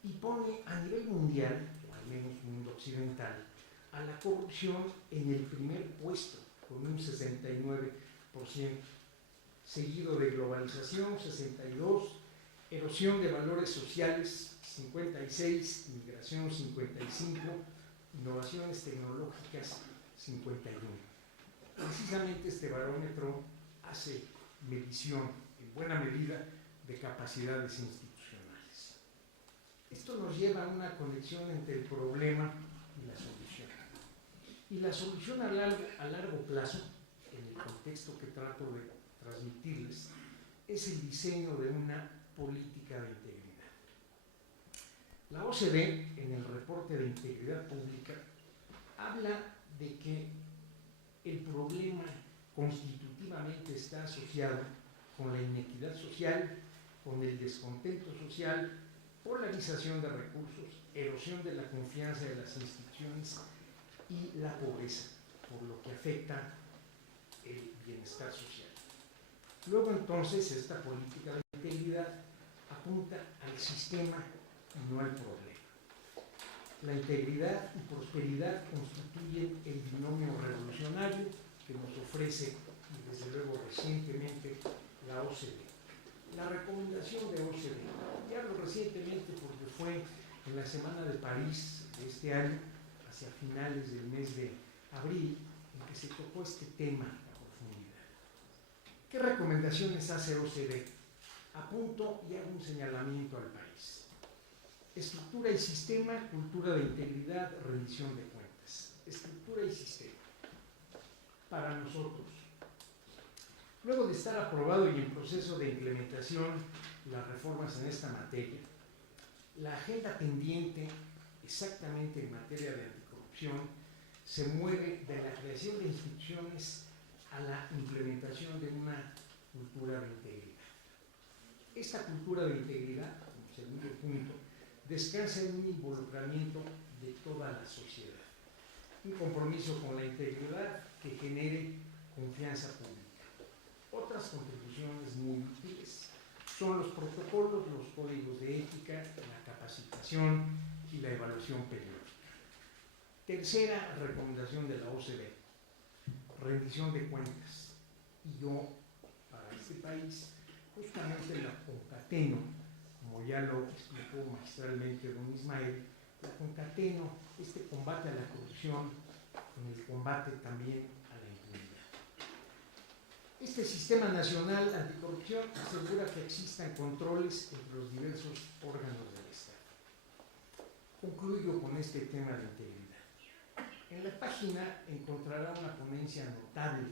Y pone a nivel mundial, o al menos mundo occidental, a la corrupción en el primer puesto, con un 69%, seguido de globalización, 62%, erosión de valores sociales, 56%, migración, 55%, innovaciones tecnológicas, 51%. Precisamente este barómetro hace medición, en buena medida, de capacidades institucionales. Esto nos lleva a una conexión entre el problema y la solución. Y la solución a largo plazo, en el contexto que trato de transmitirles, es el diseño de una política de integridad. La OCDE, en el reporte de integridad pública, habla de que el problema constitutivamente está asociado con la inequidad social, con el descontento social, polarización de recursos, erosión de la confianza de las instituciones y la pobreza, por lo que afecta el bienestar social. Luego entonces esta política de integridad apunta al sistema y no al problema. La integridad y prosperidad constituyen el binomio revolucionario que nos ofrece, y desde luego recientemente, la OCDE. La recomendación de OCDE, y hablo recientemente porque fue en la Semana de París de este año, hacia finales del mes de abril, en que se tocó este tema a profundidad. ¿Qué recomendaciones hace OCDE? Apunto y hago un señalamiento al país. Estructura y sistema, cultura de integridad, rendición de cuentas. Estructura y sistema. Para nosotros, luego de estar aprobado y en proceso de implementación las reformas en esta materia, la agenda pendiente, exactamente en materia de anticorrupción, se mueve de la creación de instituciones a la implementación de una cultura de integridad. Esta cultura de integridad, como segundo punto, descansa en un involucramiento de toda la sociedad, un compromiso con la integridad que genere confianza pública. Otras contribuciones muy útiles son los protocolos, los códigos de ética, la capacitación y la evaluación periódica. Tercera recomendación de la OCDE, rendición de cuentas. Y yo, para este país, justamente la concateno, como ya lo explicó magistralmente don Ismael, la concateno este combate a la corrupción con el combate también a la impunidad. Este sistema nacional anticorrupción asegura que existan controles entre los diversos órganos del Estado. Concluyo con este tema de integridad. En la página encontrará una ponencia notable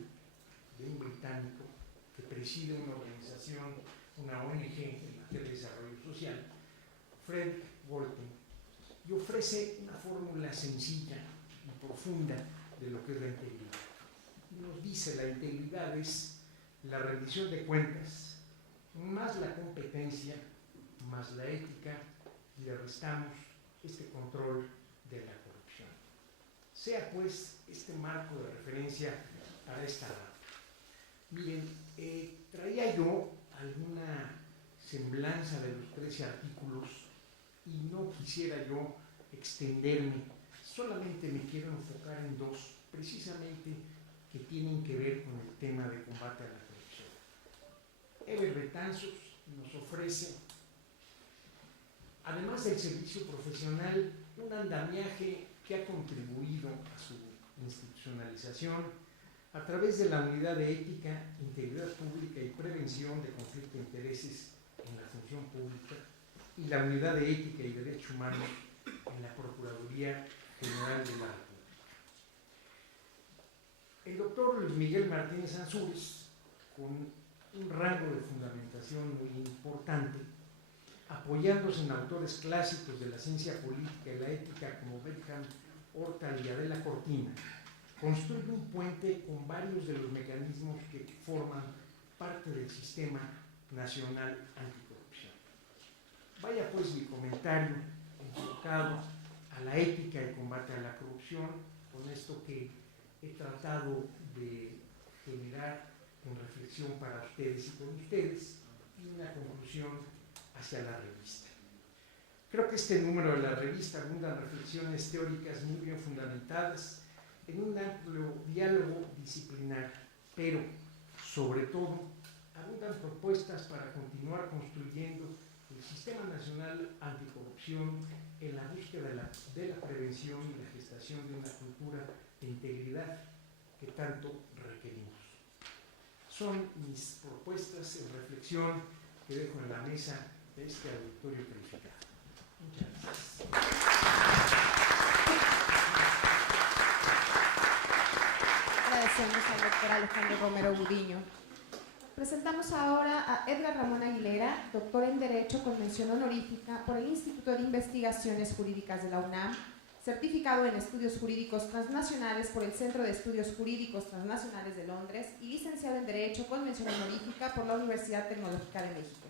de un británico que preside una organización, una ONG en materia de desarrollo social, Fred Walton, y ofrece una fórmula sencilla y profunda de lo que es la integridad. Nos dice la integridad es la rendición de cuentas, más la competencia, más la ética, y le restamos este control de la corrupción. Sea pues este marco de referencia para esta rama. Miren, traía yo alguna semblanza de los 13 artículos y no quisiera yo extenderme, solamente me quiero enfocar en dos, precisamente que tienen que ver con el tema de combate a la corrupción. Eber Betanzos nos ofrece, además del servicio profesional, un andamiaje que ha contribuido a su institucionalización a través de la Unidad de Ética, Integridad Pública y Prevención de Conflicto de Intereses en la Función Pública y la Unidad de Ética y Derechos Humanos en la Procuraduría General de la República. El doctor Luis Miguel Martínez Ansúrez, con un rango de fundamentación muy importante, apoyándose en autores clásicos de la ciencia política y la ética como Beckham, Horta y Adela Cortina, construye un puente con varios de los mecanismos que forman parte del sistema nacional anticorrupción. Vaya pues mi comentario enfocado a la ética y combate a la corrupción, con esto que he tratado de generar una reflexión para ustedes y con ustedes y una conclusión hacia la revista. Creo que este número de la revista abundan reflexiones teóricas muy bien fundamentadas en un amplio diálogo disciplinar, pero sobre todo abundan propuestas para continuar construyendo el Sistema Nacional Anticorrupción en la búsqueda de la prevención y la gestación de una cultura de integridad que tanto requerimos. Son mis propuestas en reflexión que dejo en la mesa de este auditorio calificado. Muchas gracias. Agradecemos al doctor Alejandro Romero Gudiño. Presentamos ahora a Edgar Ramón Aguilera, doctor en Derecho con mención honorífica por el Instituto de Investigaciones Jurídicas de la UNAM, certificado en Estudios Jurídicos Transnacionales por el Centro de Estudios Jurídicos Transnacionales de Londres y licenciado en Derecho con mención honorífica por la Universidad Tecnológica de México.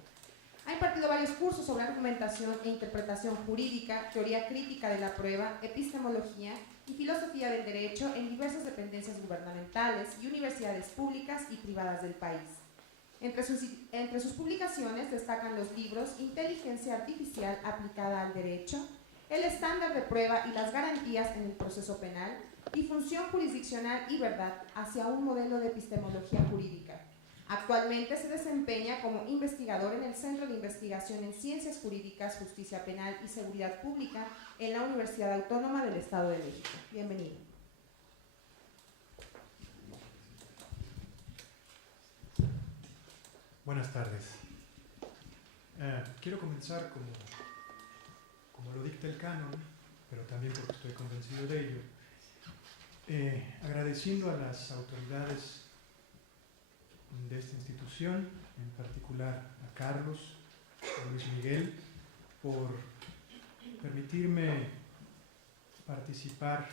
Ha impartido varios cursos sobre argumentación e interpretación jurídica, teoría crítica de la prueba, epistemología y filosofía del derecho en diversas dependencias gubernamentales y universidades públicas y privadas del país. Entre sus publicaciones destacan los libros Inteligencia Artificial aplicada al derecho, El estándar de prueba y las garantías en el proceso penal y Función jurisdiccional y verdad hacia un modelo de epistemología jurídica. Actualmente se desempeña como investigador en el Centro de Investigación en Ciencias Jurídicas, Justicia Penal y Seguridad Pública en la Universidad Autónoma del Estado de México. Bienvenido. Buenas tardes. Quiero comenzar como lo dicta el canon, pero también porque estoy convencido de ello, agradeciendo a las autoridades de esta institución, en particular a Carlos, a Luis Miguel, por permitirme participar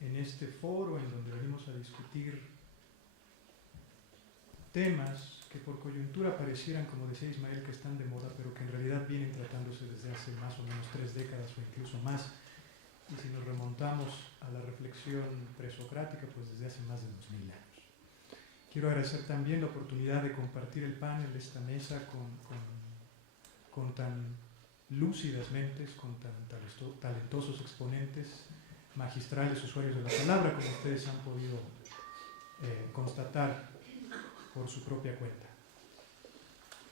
en este foro en donde venimos a discutir temas que por coyuntura parecieran, como decía Ismael, que están de moda, pero que en realidad vienen tratándose desde hace más o menos 3 décadas o incluso más. Y si nos remontamos a la reflexión presocrática, pues desde hace más de 2000 años. Quiero agradecer también la oportunidad de compartir el panel de esta mesa con tan lúcidas mentes, con tan talentosos exponentes, magistrales usuarios de la palabra, como ustedes han podido constatar por su propia cuenta.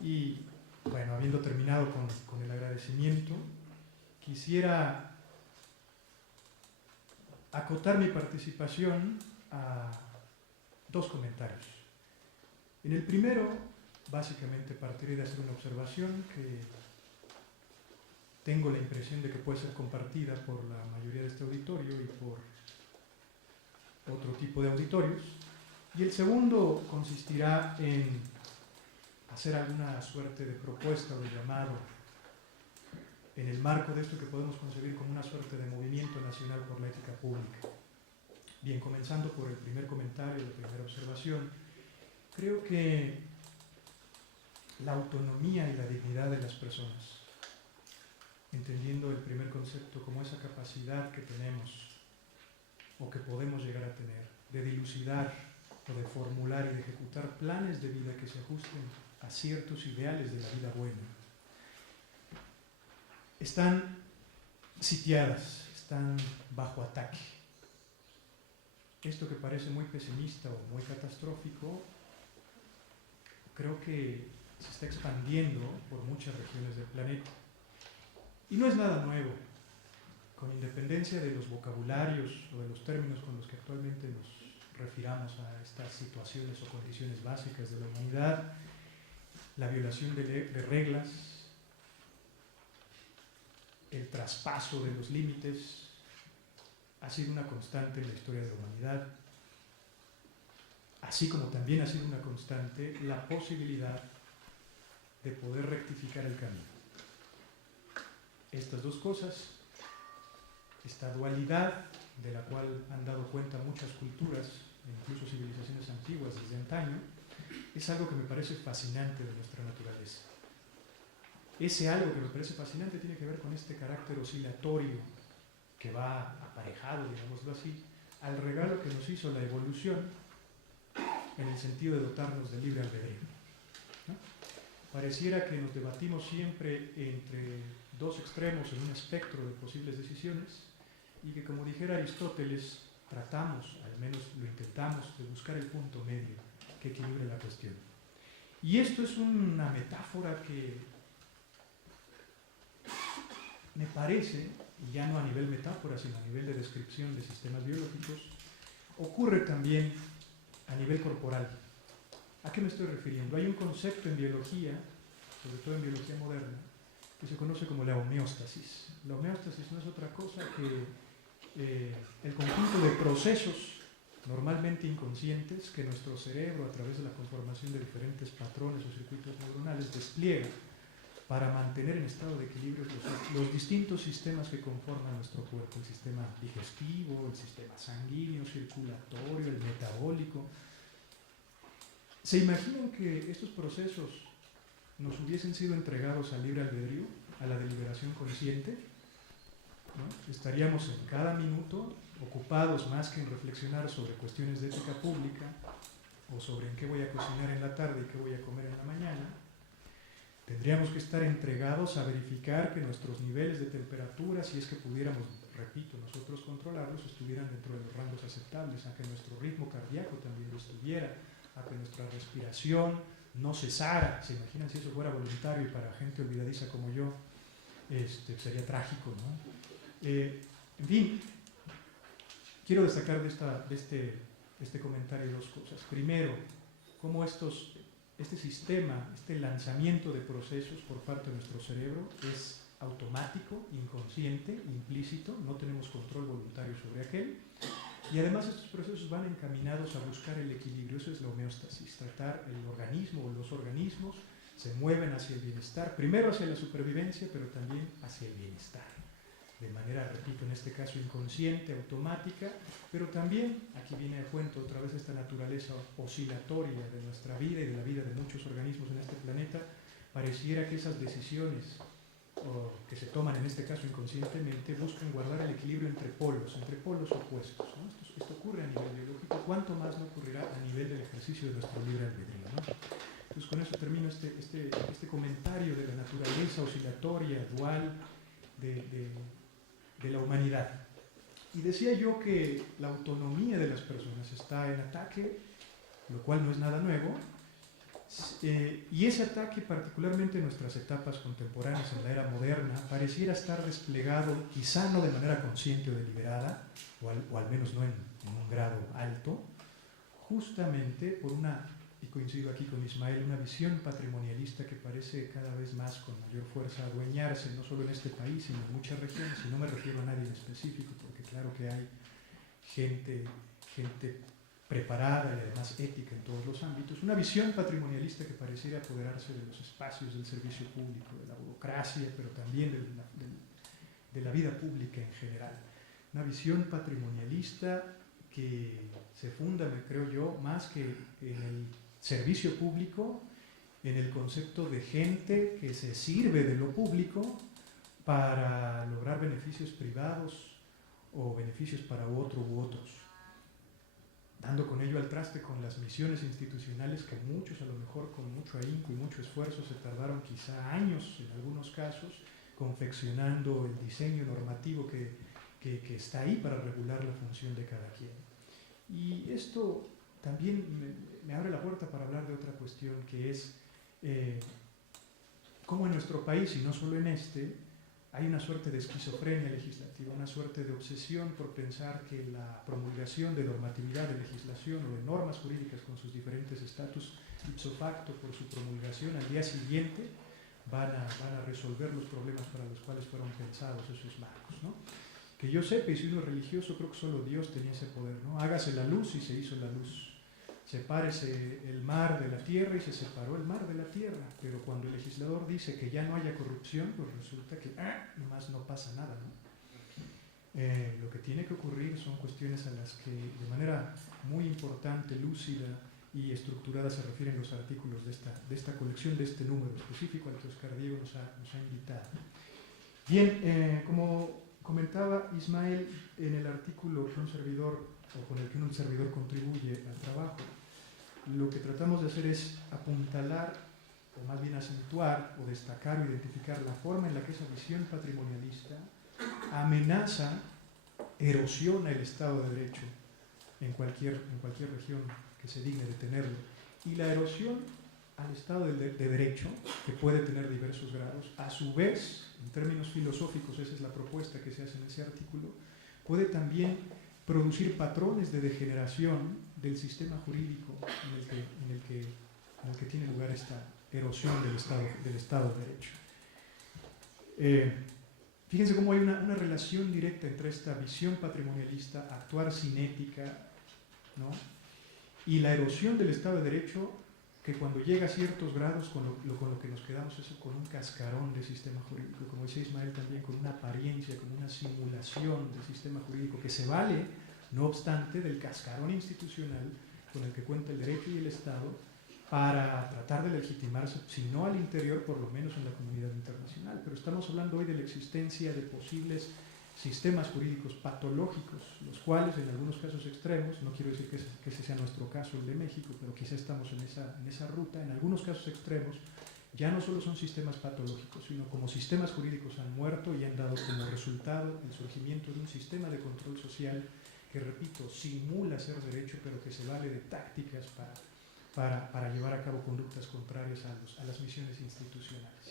Y bueno, habiendo terminado con el agradecimiento, quisiera acotar mi participación a 2 comentarios. En el primero, básicamente partiré de hacer una observación que tengo la impresión de que puede ser compartida por la mayoría de este auditorio y por otro tipo de auditorios. Y el segundo consistirá en hacer alguna suerte de propuesta o de llamado en el marco de esto que podemos concebir como una suerte de movimiento nacional por la ética pública. Bien, comenzando por el primer comentario, la primera observación, creo que la autonomía y la dignidad de las personas, entendiendo el primer concepto como esa capacidad que tenemos o que podemos llegar a tener de dilucidar o de formular y de ejecutar planes de vida que se ajusten a ciertos ideales de la vida buena, están sitiadas, están bajo ataque. Esto que parece muy pesimista o muy catastrófico, creo que se está expandiendo por muchas regiones del planeta. Y no es nada nuevo, con independencia de los vocabularios o de los términos con los que actualmente nos refiramos a estas situaciones o condiciones básicas de la humanidad. La violación de reglas, el traspaso de los límites, ha sido una constante en la historia de la humanidad, así como también ha sido una constante la posibilidad de poder rectificar el camino. Estas 2 cosas, esta dualidad de la cual han dado cuenta muchas culturas, incluso civilizaciones antiguas desde antaño, es algo que me parece fascinante de nuestra naturaleza. Ese algo que me parece fascinante tiene que ver con este carácter oscilatorio que va aparejado, digámoslo así, al regalo que nos hizo la evolución en el sentido de dotarnos de libre albedrío, ¿no? Pareciera que nos debatimos siempre entre dos extremos en un espectro de posibles decisiones y que, como dijera Aristóteles, tratamos, al menos lo intentamos, de buscar el punto medio que equilibre la cuestión. Y esto es una metáfora que me parece, y ya no a nivel metáfora, sino a nivel de descripción de sistemas biológicos, ocurre también a nivel corporal. ¿A qué me estoy refiriendo? Hay un concepto en biología, sobre todo en biología moderna, que se conoce como la homeostasis. La homeostasis no es otra cosa que el conjunto de procesos normalmente inconscientes que nuestro cerebro, a través de la conformación de diferentes patrones o circuitos neuronales, despliega para mantener en estado de equilibrio los distintos sistemas que conforman nuestro cuerpo: el sistema digestivo, el sistema sanguíneo, circulatorio, el metabólico. ¿Se imaginan que estos procesos nos hubiesen sido entregados al libre albedrío, a la deliberación consciente? ¿No? Estaríamos en cada minuto ocupados más que en reflexionar sobre cuestiones de ética pública o sobre en qué voy a cocinar en la tarde y qué voy a comer en la mañana. Tendríamos que estar entregados a verificar que nuestros niveles de temperatura, si es que pudiéramos, repito, nosotros controlarlos, estuvieran dentro de los rangos aceptables, a que nuestro ritmo cardíaco también lo estuviera, a que nuestra respiración no cesara. ¿Se imaginan si eso fuera voluntario y para gente olvidadiza como yo? Sería trágico, ¿no? En fin, quiero destacar de este comentario dos cosas. Primero, cómo este sistema, este lanzamiento de procesos por parte de nuestro cerebro es automático, inconsciente, implícito, no tenemos control voluntario sobre aquel, y además estos procesos van encaminados a buscar el equilibrio. Eso es la homeostasis, tratar el organismo o los organismos se mueven hacia el bienestar, primero hacia la supervivencia, pero también hacia el bienestar, de manera, repito, en este caso inconsciente, automática, pero también, aquí viene a cuento otra vez esta naturaleza oscilatoria de nuestra vida y de la vida de muchos organismos en este planeta. Pareciera que esas decisiones que se toman en este caso inconscientemente buscan guardar el equilibrio entre polos opuestos, ¿no? Esto ocurre a nivel biológico, cuánto más no ocurrirá a nivel del ejercicio de nuestro libre albedrío, ¿no? Entonces con eso termino este comentario de la naturaleza oscilatoria, dual de la humanidad. Y decía yo que la autonomía de las personas está en ataque, lo cual no es nada nuevo, y ese ataque, particularmente en nuestras etapas contemporáneas, en la era moderna, pareciera estar desplegado, quizá no de manera consciente o deliberada, o al menos no en un grado alto, justamente por una, y coincido aquí con Ismael, una visión patrimonialista que parece cada vez más con mayor fuerza adueñarse, no solo en este país, sino en muchas regiones, y no me refiero a nadie en específico, porque claro que hay gente preparada y además ética en todos los ámbitos, una visión patrimonialista que pareciera apoderarse de los espacios del servicio público, de la burocracia, pero también de la vida pública en general. Una visión patrimonialista que se funda, creo yo, más que en el servicio público, en el concepto de gente que se sirve de lo público para lograr beneficios privados o beneficios para otro u otros, dando con ello al traste con las misiones institucionales que muchos, a lo mejor con mucho ahínco y mucho esfuerzo, se tardaron quizá años en algunos casos, confeccionando el diseño normativo que está ahí para regular la función de cada quien. Y esto también me abre la puerta para hablar de otra cuestión, que es cómo en nuestro país, y no solo en este, hay una suerte de esquizofrenia legislativa, una suerte de obsesión por pensar que la promulgación de normatividad de legislación o de normas jurídicas con sus diferentes estatus ipso facto por su promulgación al día siguiente van a resolver los problemas para los cuales fueron pensados esos marcos, ¿no? Que yo sepa, y si uno es religioso, creo que solo Dios tenía ese poder, ¿no? Hágase la luz y se hizo la luz. Sepárese el mar de la tierra y se separó el mar de la tierra. Pero cuando el legislador dice que ya no haya corrupción, pues resulta que nomás no pasa nada, ¿no? Lo que tiene que ocurrir son cuestiones a las que de manera muy importante, lúcida y estructurada se refieren los artículos de esta colección, de este número específico al que Oscar Diego nos ha invitado. Bien, como comentaba Ismael en el artículo que un servidor, o con el que un servidor contribuye al trabajo, lo que tratamos de hacer es apuntalar, o más bien acentuar, o destacar o identificar la forma en la que esa visión patrimonialista amenaza, erosiona el Estado de Derecho en cualquier región que se digne de tenerlo. Y la erosión al Estado de Derecho, que puede tener diversos grados, a su vez, en términos filosóficos, esa es la propuesta que se hace en ese artículo, puede también producir patrones de degeneración del sistema jurídico en el que tiene lugar esta erosión del Estado de Derecho. Fíjense cómo hay una relación directa entre esta visión patrimonialista, actuar sin ética, ¿no?, y la erosión del Estado de Derecho, que cuando llega a ciertos grados con lo que nos quedamos es con un cascarón de sistema jurídico, como decía Ismael también, con una apariencia, con una simulación del sistema jurídico que se vale, no obstante, del cascarón institucional con el que cuenta el derecho y el Estado para tratar de legitimarse, si no al interior, por lo menos en la comunidad internacional. Pero estamos hablando hoy de la existencia de posibles sistemas jurídicos patológicos, los cuales en algunos casos extremos, no quiero decir que ese sea nuestro caso, el de México, pero quizá estamos en esa ruta, en algunos casos extremos, ya no solo son sistemas patológicos, sino como sistemas jurídicos han muerto y han dado como resultado el surgimiento de un sistema de control social que, repito, simula ser derecho, pero que se vale de tácticas para llevar a cabo conductas contrarias a las misiones institucionales.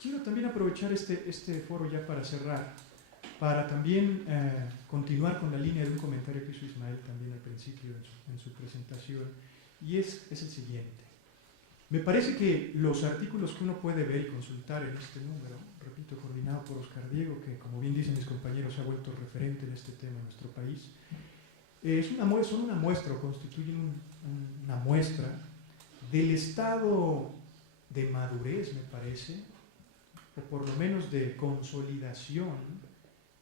Quiero también aprovechar este foro ya para cerrar, para también continuar con la línea de un comentario que hizo Ismael también al principio en su presentación, y es el siguiente. Me parece que los artículos que uno puede ver y consultar en este número, repito, coordinado por Oscar Diego, que como bien dicen mis compañeros, se ha vuelto referente en este tema en nuestro país, son una muestra o constituyen una muestra del estado de madurez, me parece, o por lo menos de consolidación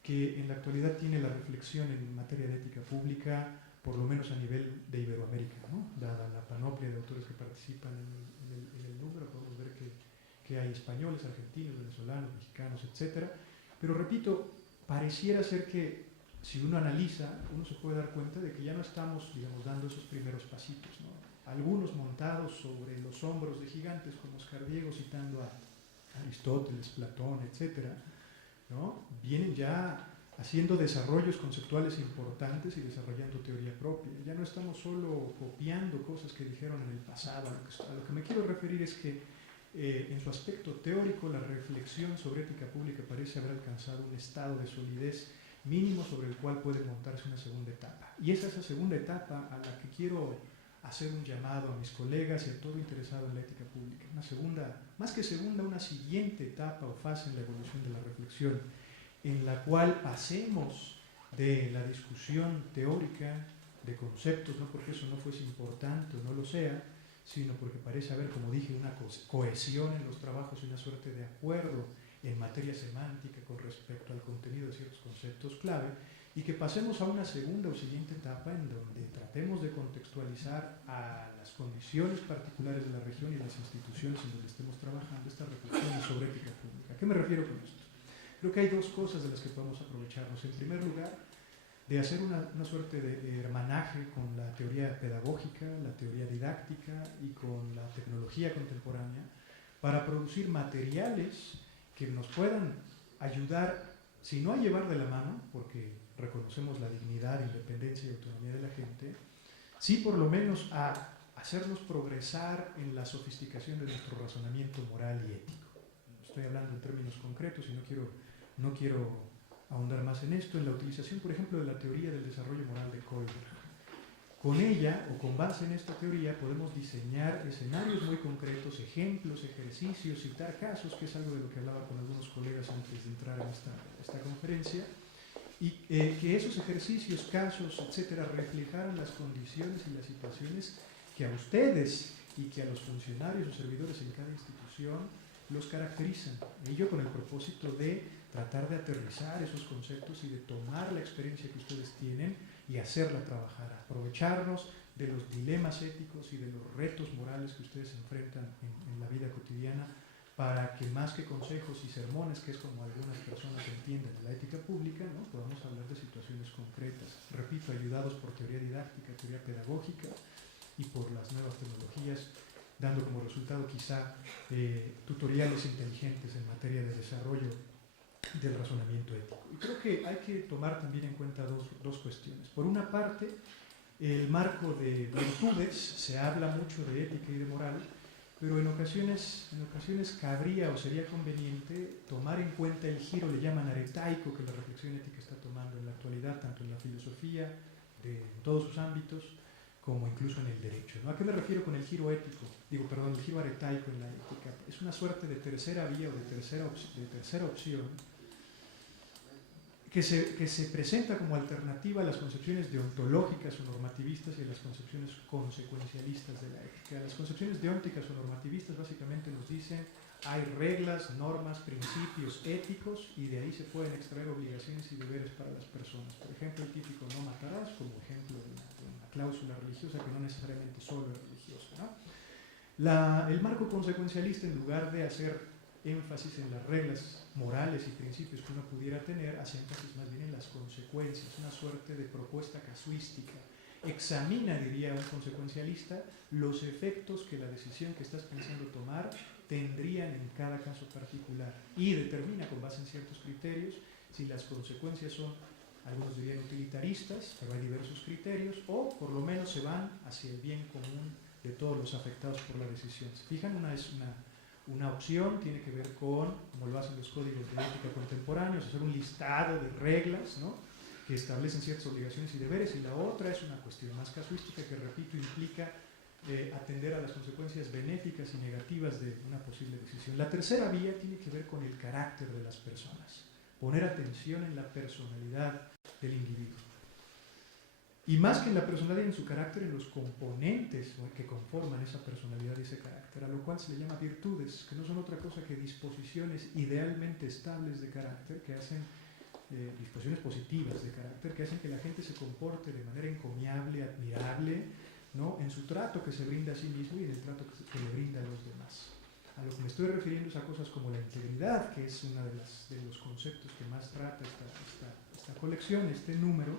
que en la actualidad tiene la reflexión en materia de ética pública, por lo menos a nivel de Iberoamérica, ¿no? Dada la panoplia de autores que participan en el número, podemos ver que hay españoles, argentinos, venezolanos, mexicanos, etc. Pero repito, pareciera ser que si uno analiza, uno se puede dar cuenta de que ya no estamos, digamos, dando esos primeros pasitos, ¿no? Algunos montados sobre los hombros de gigantes, como Oscar Diego, citando a Aristóteles, Platón, etc., ¿no?, vienen ya haciendo desarrollos conceptuales importantes y desarrollando teoría propia. Ya no estamos solo copiando cosas que dijeron en el pasado. A lo que me quiero referir es que en su aspecto teórico la reflexión sobre ética pública parece haber alcanzado un estado de solidez mínimo sobre el cual puede montarse una segunda etapa. Y es esa segunda etapa a la que quiero hacer un llamado a mis colegas y a todo interesado en la ética pública. Una segunda, más que segunda, una siguiente etapa o fase en la evolución de la reflexión, en la cual pasemos de la discusión teórica de conceptos, no porque eso no fuese importante o no lo sea, sino porque parece haber, como dije, una cohesión en los trabajos y una suerte de acuerdo en materia semántica con respecto al contenido de ciertos conceptos clave, y que pasemos a una segunda o siguiente etapa en donde tratemos de contextualizar a las condiciones particulares de la región y las instituciones en donde estemos trabajando estas reflexiones sobre ética pública. ¿A qué me refiero con esto? Creo que hay dos cosas de las que podemos aprovecharnos. En primer lugar, de hacer una suerte de hermanaje con la teoría pedagógica, la teoría didáctica y con la tecnología contemporánea para producir materiales que nos puedan ayudar, si no a llevar de la mano, porque reconocemos la dignidad, independencia y autonomía de la gente, sí por lo menos a hacernos progresar en la sofisticación de nuestro razonamiento moral y ético. Estoy hablando en términos concretos y no quiero ahondar más en esto, en la utilización, por ejemplo, de la teoría del desarrollo moral de Kohlberg. Con ella, o con base en esta teoría, podemos diseñar escenarios muy concretos, ejemplos, ejercicios, citar casos, que es algo de lo que hablaba con algunos colegas antes de entrar en esta conferencia, y que esos ejercicios, casos, etcétera, reflejaran las condiciones y las situaciones que a ustedes y que a los funcionarios o servidores en cada institución los caracterizan. Ello con el propósito de tratar de aterrizar esos conceptos y de tomar la experiencia que ustedes tienen y hacerla trabajar, aprovecharnos de los dilemas éticos y de los retos morales que ustedes enfrentan en la vida cotidiana para que más que consejos y sermones, que es como algunas personas entienden la ética pública, ¿no?, podamos hablar de situaciones concretas. Repito, ayudados por teoría didáctica, teoría pedagógica y por las nuevas tecnologías, dando como resultado quizá tutoriales inteligentes en materia de desarrollo del razonamiento ético. Y creo que hay que tomar también en cuenta dos cuestiones. Por una parte, el marco de virtudes, se habla mucho de ética y de moral, pero en ocasiones cabría o sería conveniente tomar en cuenta el giro, le llaman aretaico, que la reflexión ética está tomando en la actualidad, tanto en la filosofía, en todos sus ámbitos, como incluso en el derecho, ¿no? ¿A qué me refiero con el giro ético? El giro aretaico en la ética. Es una suerte de tercera vía o de tercera opción que se presenta como alternativa a las concepciones deontológicas o normativistas y a las concepciones consecuencialistas de la ética. Las concepciones deónticas o normativistas básicamente nos dicen hay reglas, normas, principios éticos y de ahí se pueden extraer obligaciones y deberes para las personas. Por ejemplo, el típico no matarás como ejemplo de una cláusula religiosa que no necesariamente solo es religiosa, ¿no? El marco consecuencialista, en lugar de hacer énfasis en las reglas morales y principios que uno pudiera tener, hace énfasis más bien en las consecuencias, una suerte de propuesta casuística. Examina, diría un consecuencialista, los efectos que la decisión que estás pensando tomar tendrían en cada caso particular y determina con base en ciertos criterios si las consecuencias son, algunos dirían utilitaristas, pero hay diversos criterios, o por lo menos se van hacia el bien común de todos los afectados por la decisión. ¿Se fijan? Una opción tiene que ver con, como lo hacen los códigos de ética contemporáneos, hacer un listado de reglas, ¿no?, que establecen ciertas obligaciones y deberes, y la otra es una cuestión más casuística que, repito, implica atender a las consecuencias benéficas y negativas de una posible decisión. La tercera vía tiene que ver con el carácter de las personas, poner atención en la personalidad del individuo. Y más que en la personalidad y en su carácter, en los componentes que conforman esa personalidad y ese carácter, a lo cual se le llama virtudes, que no son otra cosa que disposiciones idealmente estables de carácter, que hacen disposiciones positivas de carácter, que hacen que la gente se comporte de manera encomiable, admirable, ¿no?, en su trato que se brinda a sí mismo y en el trato que le brinda a los demás. A lo que me estoy refiriendo es a cosas como la integridad, que es uno de los conceptos que más trata esta colección, este número.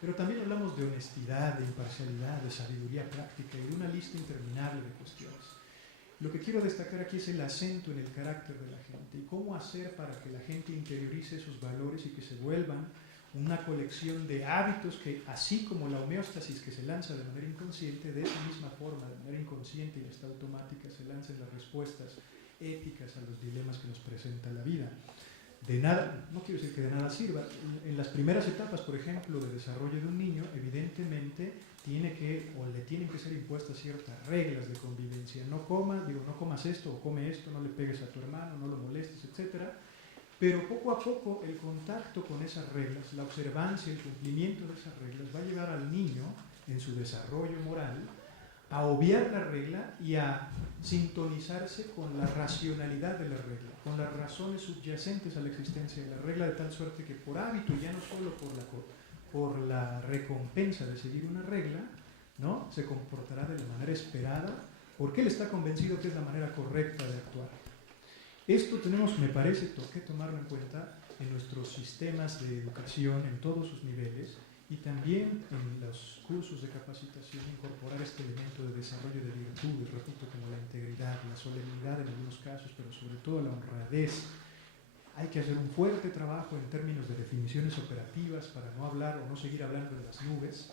Pero también hablamos de honestidad, de imparcialidad, de sabiduría práctica y de una lista interminable de cuestiones. Lo que quiero destacar aquí es el acento en el carácter de la gente y cómo hacer para que la gente interiorice esos valores y que se vuelvan una colección de hábitos que, así como la homeostasis que se lanza de manera inconsciente, de esa misma forma, de manera inconsciente y hasta automática, se lancen las respuestas éticas a los dilemas que nos presenta la vida. De nada, no quiero decir que de nada sirva. En las primeras etapas, por ejemplo, de desarrollo de un niño, evidentemente le tienen que ser impuestas ciertas reglas de convivencia. No comas esto o come esto, no le pegues a tu hermano, no lo molestes, etc. Pero poco a poco el contacto con esas reglas, la observancia, el cumplimiento de esas reglas va a llevar al niño en su desarrollo moral a obviar la regla y a sintonizarse con la racionalidad de la regla, con las razones subyacentes a la existencia de la regla, de tal suerte que por hábito, ya no solo por la recompensa de seguir una regla, ¿no?, se comportará de la manera esperada porque él está convencido que es la manera correcta de actuar. Esto tenemos, me parece, que tomarlo en cuenta en nuestros sistemas de educación en todos sus niveles y también en los cursos de capacitación, incorporar este elemento de desarrollo de virtudes, repito, como la integridad, la solemnidad en algunos casos, pero sobre todo la honradez. Hay que hacer un fuerte trabajo en términos de definiciones operativas para no hablar o no seguir hablando de las nubes.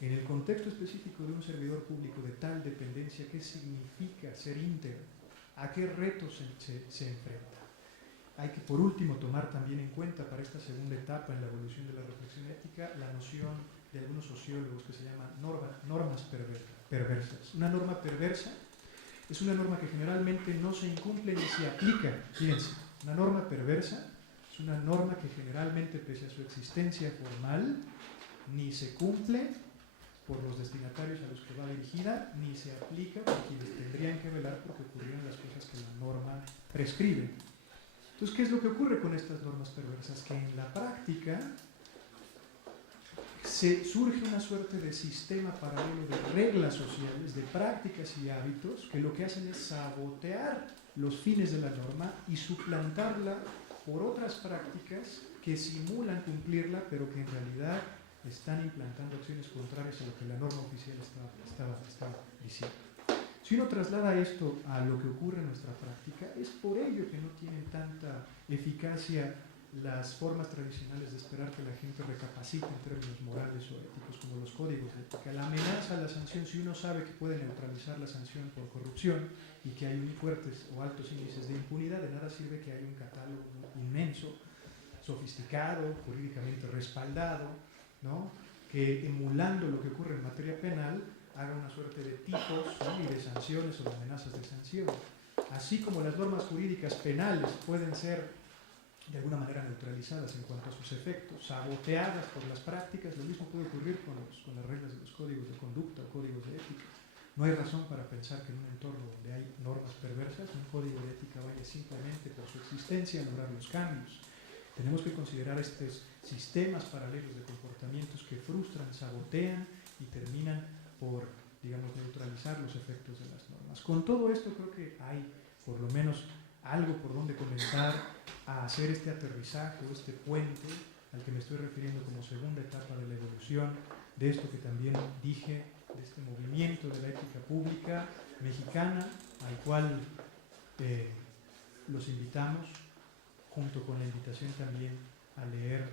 En el contexto específico de un servidor público de tal dependencia, ¿qué significa ser íntegro? ¿A qué retos se enfrenta? Hay que, por último, tomar también en cuenta para esta segunda etapa en la evolución de la reflexión ética la noción de algunos sociólogos que se llaman normas perversas. Una norma perversa es una norma que generalmente no se incumple ni se aplica. Fíjense, una norma perversa es una norma que generalmente, pese a su existencia formal, ni se cumple por los destinatarios a los que va dirigida, ni se aplica por quienes tendrían que velar porque ocurrieran las cosas que la norma prescribe. Entonces, ¿qué es lo que ocurre con estas normas perversas? Que en la práctica surge una suerte de sistema paralelo de reglas sociales, de prácticas y hábitos que lo que hacen es sabotear los fines de la norma y suplantarla por otras prácticas que simulan cumplirla, pero que en realidad están implantando acciones contrarias a lo que la norma oficial está diciendo. Si uno traslada esto a lo que ocurre en nuestra práctica, es por ello que no tienen tanta eficacia las formas tradicionales de esperar que la gente recapacite en términos morales o éticos, como los códigos de ética. La amenaza a la sanción, si uno sabe que puede neutralizar la sanción por corrupción y que hay muy fuertes o altos índices de impunidad, de nada sirve que haya un catálogo inmenso, sofisticado, jurídicamente respaldado, ¿no?, que emulando lo que ocurre en materia penal haga una suerte de tipos, ¿no?, y de sanciones o de amenazas de sanción. Así como las normas jurídicas penales pueden ser de alguna manera neutralizadas en cuanto a sus efectos, saboteadas por las prácticas, lo mismo puede ocurrir con las reglas de los códigos de conducta o códigos de ética. No hay razón para pensar que en un entorno donde hay normas perversas, un código de ética vaya simplemente por su existencia a lograr los cambios. Tenemos que considerar estos sistemas paralelos de comportamientos que frustran, sabotean y terminan por, digamos, neutralizar los efectos de las normas. Con todo esto creo que hay por lo menos algo por donde comenzar a hacer este aterrizaje o este puente al que me estoy refiriendo como segunda etapa de la evolución de esto que también dije, de este movimiento de la ética pública mexicana, al cual los invitamos, junto con la invitación también a leer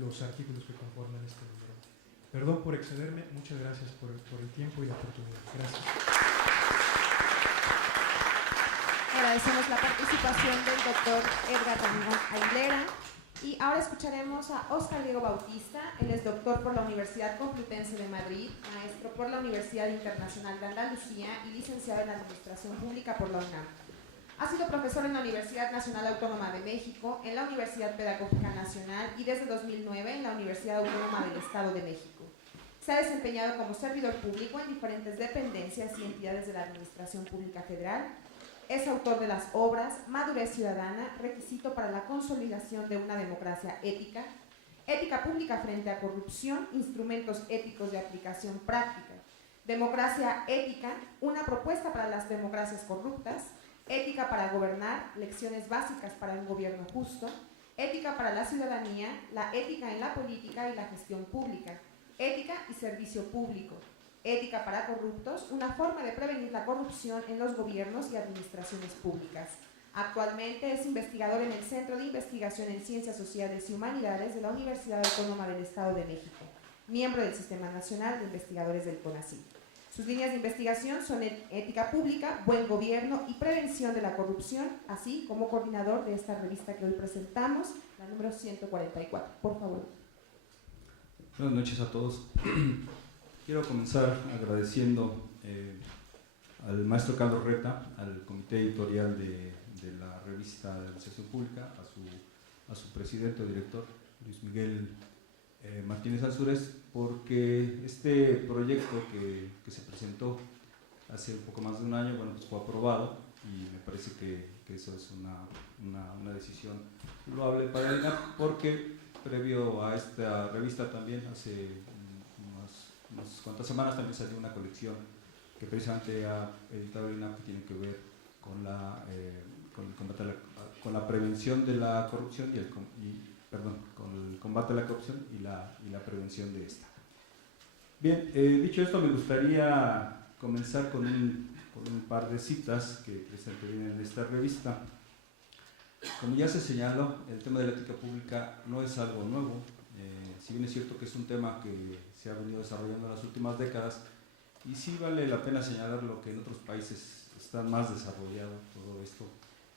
los artículos que conforman este libro. Perdón por excederme, muchas gracias por el tiempo y la oportunidad. Gracias. Agradecemos la participación del doctor Edgar Ramón Aguilera. Y ahora escucharemos a Óscar Diego Bautista. Él es doctor por la Universidad Complutense de Madrid, maestro por la Universidad Internacional de Andalucía y licenciado en Administración Pública por la UNAM. Ha sido profesor en la Universidad Nacional Autónoma de México, en la Universidad Pedagógica Nacional y desde 2009 en la Universidad Autónoma del Estado de México. Se ha desempeñado como servidor público en diferentes dependencias y entidades de la Administración Pública Federal. Es autor de las obras Madurez Ciudadana, requisito para la consolidación de una democracia ética, Ética Pública frente a corrupción, instrumentos éticos de aplicación práctica, Democracia Ética, una propuesta para las democracias corruptas, Ética para gobernar, lecciones básicas para un gobierno justo, Ética para la ciudadanía, la ética en la política y la gestión pública, Ética y servicio público, Ética para corruptos, una forma de prevenir la corrupción en los gobiernos y administraciones públicas. Actualmente es investigador en el Centro de Investigación en Ciencias Sociales y Humanidades de la Universidad Autónoma del Estado de México, miembro del Sistema Nacional de Investigadores del CONACYT. Sus líneas de investigación son ética pública, buen gobierno y prevención de la corrupción, así como coordinador de esta revista que hoy presentamos, la número 144. Por favor. Buenas noches a todos. Quiero comenzar agradeciendo al maestro Carlos Reta, al comité editorial de la revista de Administración Pública, a su presidente o director, Luis Miguel Martínez Ansúrez, porque este proyecto que se presentó hace un poco más de un año, bueno, pues fue aprobado y me parece que eso es una decisión loable para el INAP, porque previo a esta revista también hace unas cuantas semanas también salió una colección que precisamente ha editado el INAP que tiene que ver con la prevención de la corrupción con el combate a la corrupción y la prevención de esta. Bien, dicho esto, me gustaría comenzar con un par de citas que precisamente vienen en esta revista. Como ya se señaló, el tema de la ética pública no es algo nuevo, si bien es cierto que es un tema que se ha venido desarrollando en las últimas décadas, y sí vale la pena señalar lo que en otros países está más desarrollado todo esto,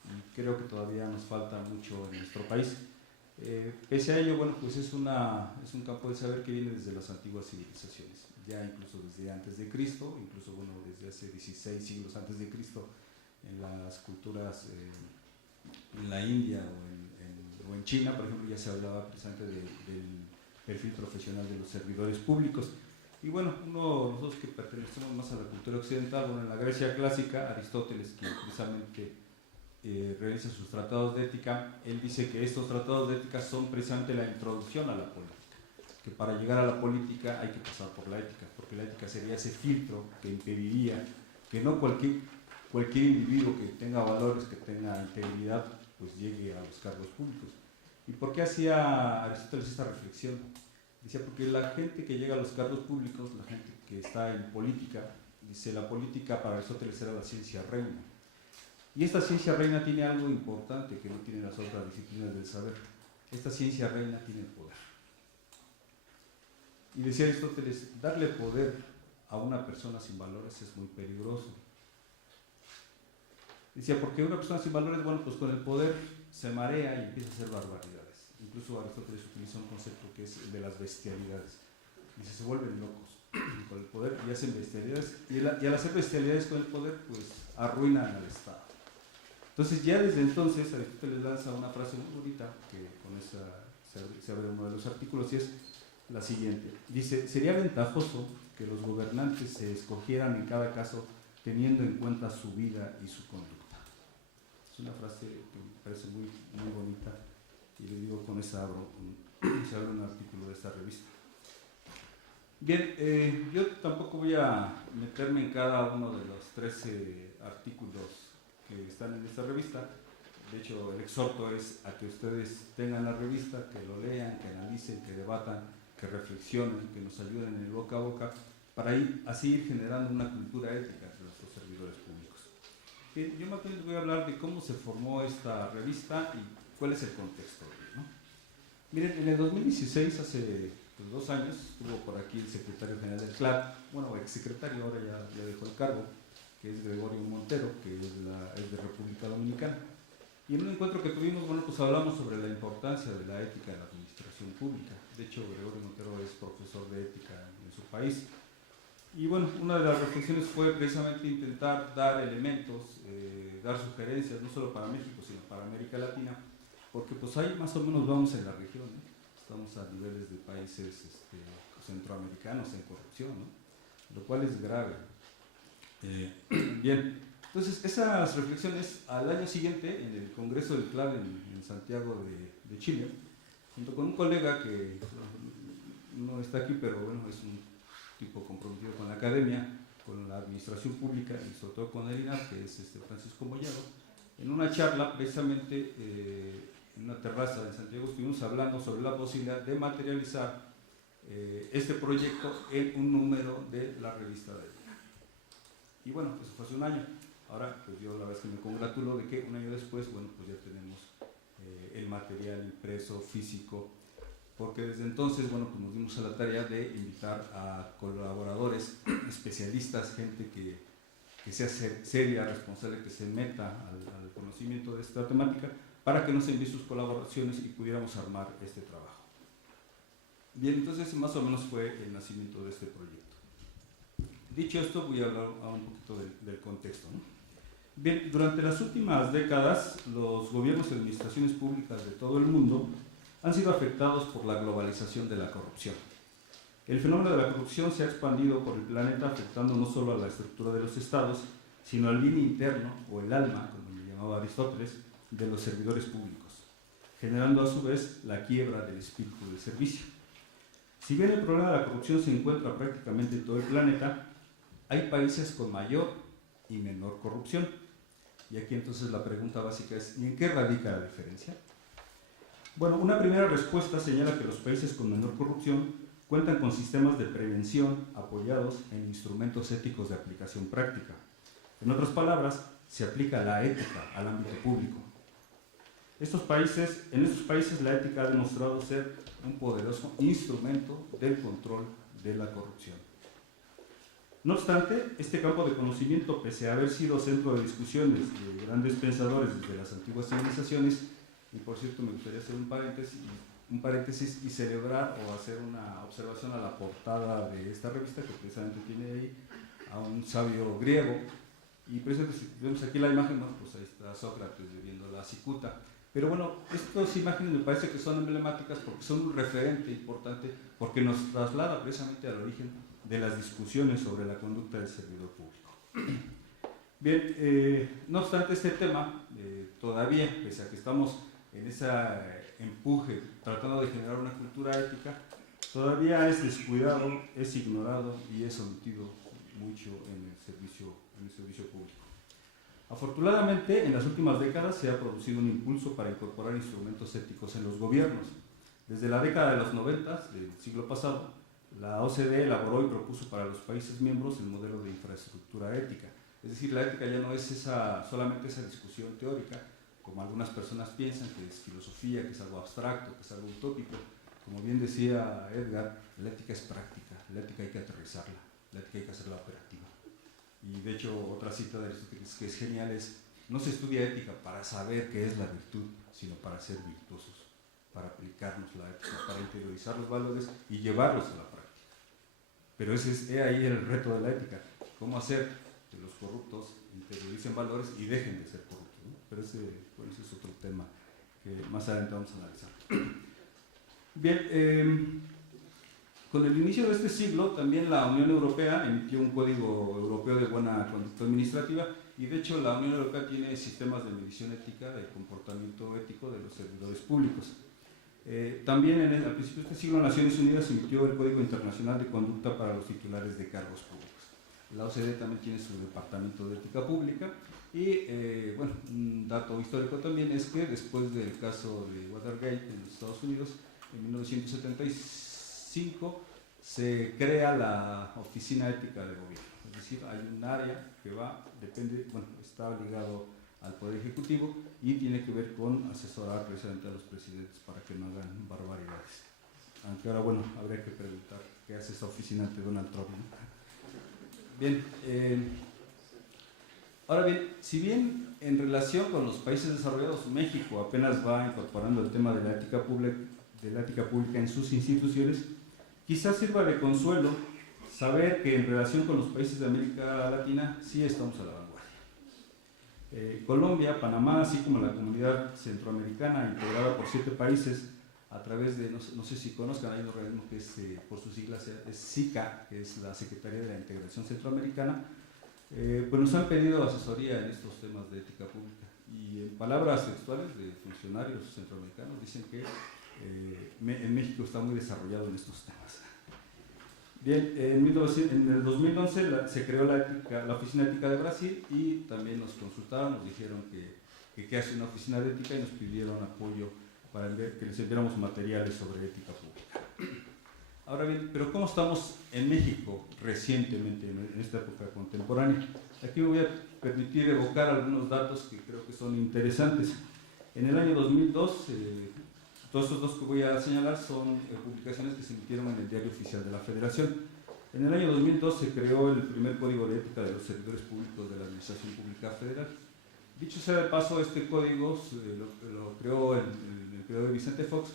y creo que todavía nos falta mucho en nuestro país. Pese a ello, bueno, pues es un campo de saber que viene desde las antiguas civilizaciones, ya incluso desde antes de Cristo, incluso bueno, desde hace 16 siglos antes de Cristo, en las culturas en la India o en China, por ejemplo, ya se hablaba precisamente del perfil profesional de los servidores públicos. Y bueno, nosotros que pertenecemos más a la cultura occidental, bueno, en la Grecia clásica, Aristóteles, que precisamente realiza sus tratados de ética, él dice que estos tratados de ética son precisamente la introducción a la política, que para llegar a la política hay que pasar por la ética, porque la ética sería ese filtro que impediría que no cualquier cualquier individuo que tenga valores, que tenga integridad, pues llegue a los cargos públicos. ¿Y por qué hacía Aristóteles esta reflexión? Decía, porque la gente que llega a los cargos públicos, la gente que está en política, dice, la política para Aristóteles era la ciencia reina. Y esta ciencia reina tiene algo importante que no tienen las otras disciplinas del saber. Esta ciencia reina tiene el poder. Y decía Aristóteles, darle poder a una persona sin valores es muy peligroso. Decía, porque una persona sin valores, bueno, pues con el poder se marea y empieza a hacer barbaridades. Incluso Aristóteles utiliza un concepto que es el de las bestialidades. Dice, se vuelven locos con el poder y hacen bestialidades. Y al hacer bestialidades con el poder, pues arruinan al Estado. Entonces, ya desde entonces, Aristóteles lanza una frase muy bonita, que con esa se abre uno de los artículos, y es la siguiente. Dice, sería ventajoso que los gobernantes se escogieran en cada caso teniendo en cuenta su vida y su conducta. Es una frase que me parece muy, muy bonita, y le digo, con esa se abre un artículo de esta revista. Bien, yo tampoco voy a meterme en cada uno de los 13 artículos que están en esta revista. De hecho, el exhorto es a que ustedes tengan la revista, que lo lean, que analicen, que debatan, que reflexionen, que nos ayuden en el boca a boca, para así ir generando una cultura ética entre nuestros servidores públicos. Bien, yo más bien les voy a hablar de cómo se formó esta revista y cuál es el contexto, ¿no? Miren, en el 2016, hace 2 años, estuvo por aquí el secretario general del CLAD, bueno, exsecretario, ahora ya dejó el cargo, que es Gregorio Montero, que es de República Dominicana. Y en un encuentro que tuvimos, bueno, pues hablamos sobre la importancia de la ética en la administración pública. De hecho, Gregorio Montero es profesor de ética en su país. Y bueno, una de las reflexiones fue precisamente intentar dar elementos, dar sugerencias, no solo para México, sino para América Latina, porque pues ahí más o menos vamos en la región, ¿no? Estamos a niveles de países centroamericanos en corrupción, ¿no? Lo cual es grave. Bien, entonces esas reflexiones al año siguiente, en el Congreso del CLAD en Santiago de Chile, junto con un colega que no está aquí, pero bueno, es un tipo comprometido con la academia, con la administración pública y sobre todo con el INAH, que es Francisco Mollado, en una charla precisamente en una terraza de Santiago estuvimos hablando sobre la posibilidad de materializar este proyecto en un número de la revista de ética. Y bueno, eso fue hace un año. Ahora, pues yo la verdad es que me congratulo de que un año después, bueno, pues ya tenemos el material impreso, físico, porque desde entonces, bueno, pues nos dimos a la tarea de invitar a colaboradores, especialistas, gente que sea seria, responsable, que se meta al conocimiento de esta temática, para que nos envíe sus colaboraciones y pudiéramos armar este trabajo. Bien, entonces más o menos fue el nacimiento de este proyecto. Dicho esto, voy a hablar un poquito del contexto, ¿no? Bien, durante las últimas décadas, los gobiernos y administraciones públicas de todo el mundo han sido afectados por la globalización de la corrupción. El fenómeno de la corrupción se ha expandido por el planeta, afectando no solo a la estructura de los estados, sino al bien interno, o el alma, como le llamaba Aristóteles, de los servidores públicos, generando a su vez la quiebra del espíritu del servicio. Si bien el problema de la corrupción se encuentra prácticamente en todo el planeta, hay países con mayor y menor corrupción. Y aquí entonces la pregunta básica es, ¿y en qué radica la diferencia? Bueno, una primera respuesta señala que los países con menor corrupción cuentan con sistemas de prevención apoyados en instrumentos éticos de aplicación práctica. En otras palabras, se aplica la ética al ámbito público. En estos países la ética ha demostrado ser un poderoso instrumento del control de la corrupción. No obstante, este campo de conocimiento, pese a haber sido centro de discusiones de grandes pensadores desde las antiguas civilizaciones, y por cierto me gustaría hacer un paréntesis y celebrar o hacer una observación a la portada de esta revista, que precisamente tiene ahí a un sabio griego, y precisamente si vemos aquí la imagen, bueno, pues ahí está Sócrates bebiendo la cicuta. Pero bueno, estas imágenes me parece que son emblemáticas porque son un referente importante, porque nos traslada precisamente al origen de las discusiones sobre la conducta del servidor público. Bien, no obstante este tema, todavía, pese a que estamos en ese empuje tratando de generar una cultura ética, todavía es descuidado, es ignorado y es omitido mucho en el servicio público. Afortunadamente, en las últimas décadas se ha producido un impulso para incorporar instrumentos éticos en los gobiernos. Desde la década de los 90 del siglo pasado, la OCDE elaboró y propuso para los países miembros el modelo de infraestructura ética. Es decir, la ética ya no es solamente esa discusión teórica, como algunas personas piensan, que es filosofía, que es algo abstracto, que es algo utópico. Como bien decía Edgar, la ética es práctica, la ética hay que aterrizarla, la ética hay que hacerla operativa. Y de hecho, otra cita de Aristóteles que es genial es: no se estudia ética para saber qué es la virtud, sino para ser virtuosos, para aplicarnos la ética, para interiorizar los valores y llevarlos a la práctica. Pero ese es ahí el reto de la ética: cómo hacer que los corruptos interioricen valores y dejen de ser corruptos, ¿no? Pero ese es otro tema que más adelante vamos a analizar. Bien, con el inicio de este siglo también la Unión Europea emitió un Código Europeo de Buena Conducta Administrativa, y de hecho la Unión Europea tiene sistemas de medición ética del comportamiento ético de los servidores públicos. También al principio de este siglo Naciones Unidas emitió el Código Internacional de Conducta para los titulares de cargos públicos. La OCDE también tiene su departamento de ética pública, y bueno, un dato histórico también es que después del caso de Watergate en los Estados Unidos, en 1975 se crea la Oficina Ética de Gobierno. Es decir, hay un área que está ligado al Poder Ejecutivo y tiene que ver con asesorar precisamente a los presidentes para que no hagan barbaridades. Aunque ahora, bueno, habría que preguntar qué hace esta oficina ante Donald Trump, ¿no? Bien, ahora bien, si bien en relación con los países desarrollados, México apenas va incorporando el tema de la ética pública en sus instituciones, quizás sirva de consuelo saber que en relación con los países de América Latina sí estamos a la vanguardia. Colombia, Panamá, así como la comunidad centroamericana, integrada por 7 países a través de, no sé si conozcan, hay un organismo que es, por sus siglas, es SICA, que es la Secretaría de la Integración Centroamericana, pues nos han pedido asesoría en estos temas de ética pública. Y en palabras textuales de funcionarios centroamericanos dicen que en México está muy desarrollado en estos temas. Bien, en el 2011 se creó la Oficina Ética de Brasil, y también nos consultaron, nos dijeron que hace una oficina de ética, y nos pidieron apoyo para que les enviáramos materiales sobre ética pública. Ahora bien, pero ¿cómo estamos en México recientemente, en esta época contemporánea? Aquí me voy a permitir evocar algunos datos que creo que son interesantes. En el año 2002, todos estos dos que voy a señalar son publicaciones que se emitieron en el Diario Oficial de la Federación. En el año 2002 se creó el primer Código de Ética de los Servidores Públicos de la Administración Pública Federal. Dicho sea de paso, este código lo creó el creador Vicente Fox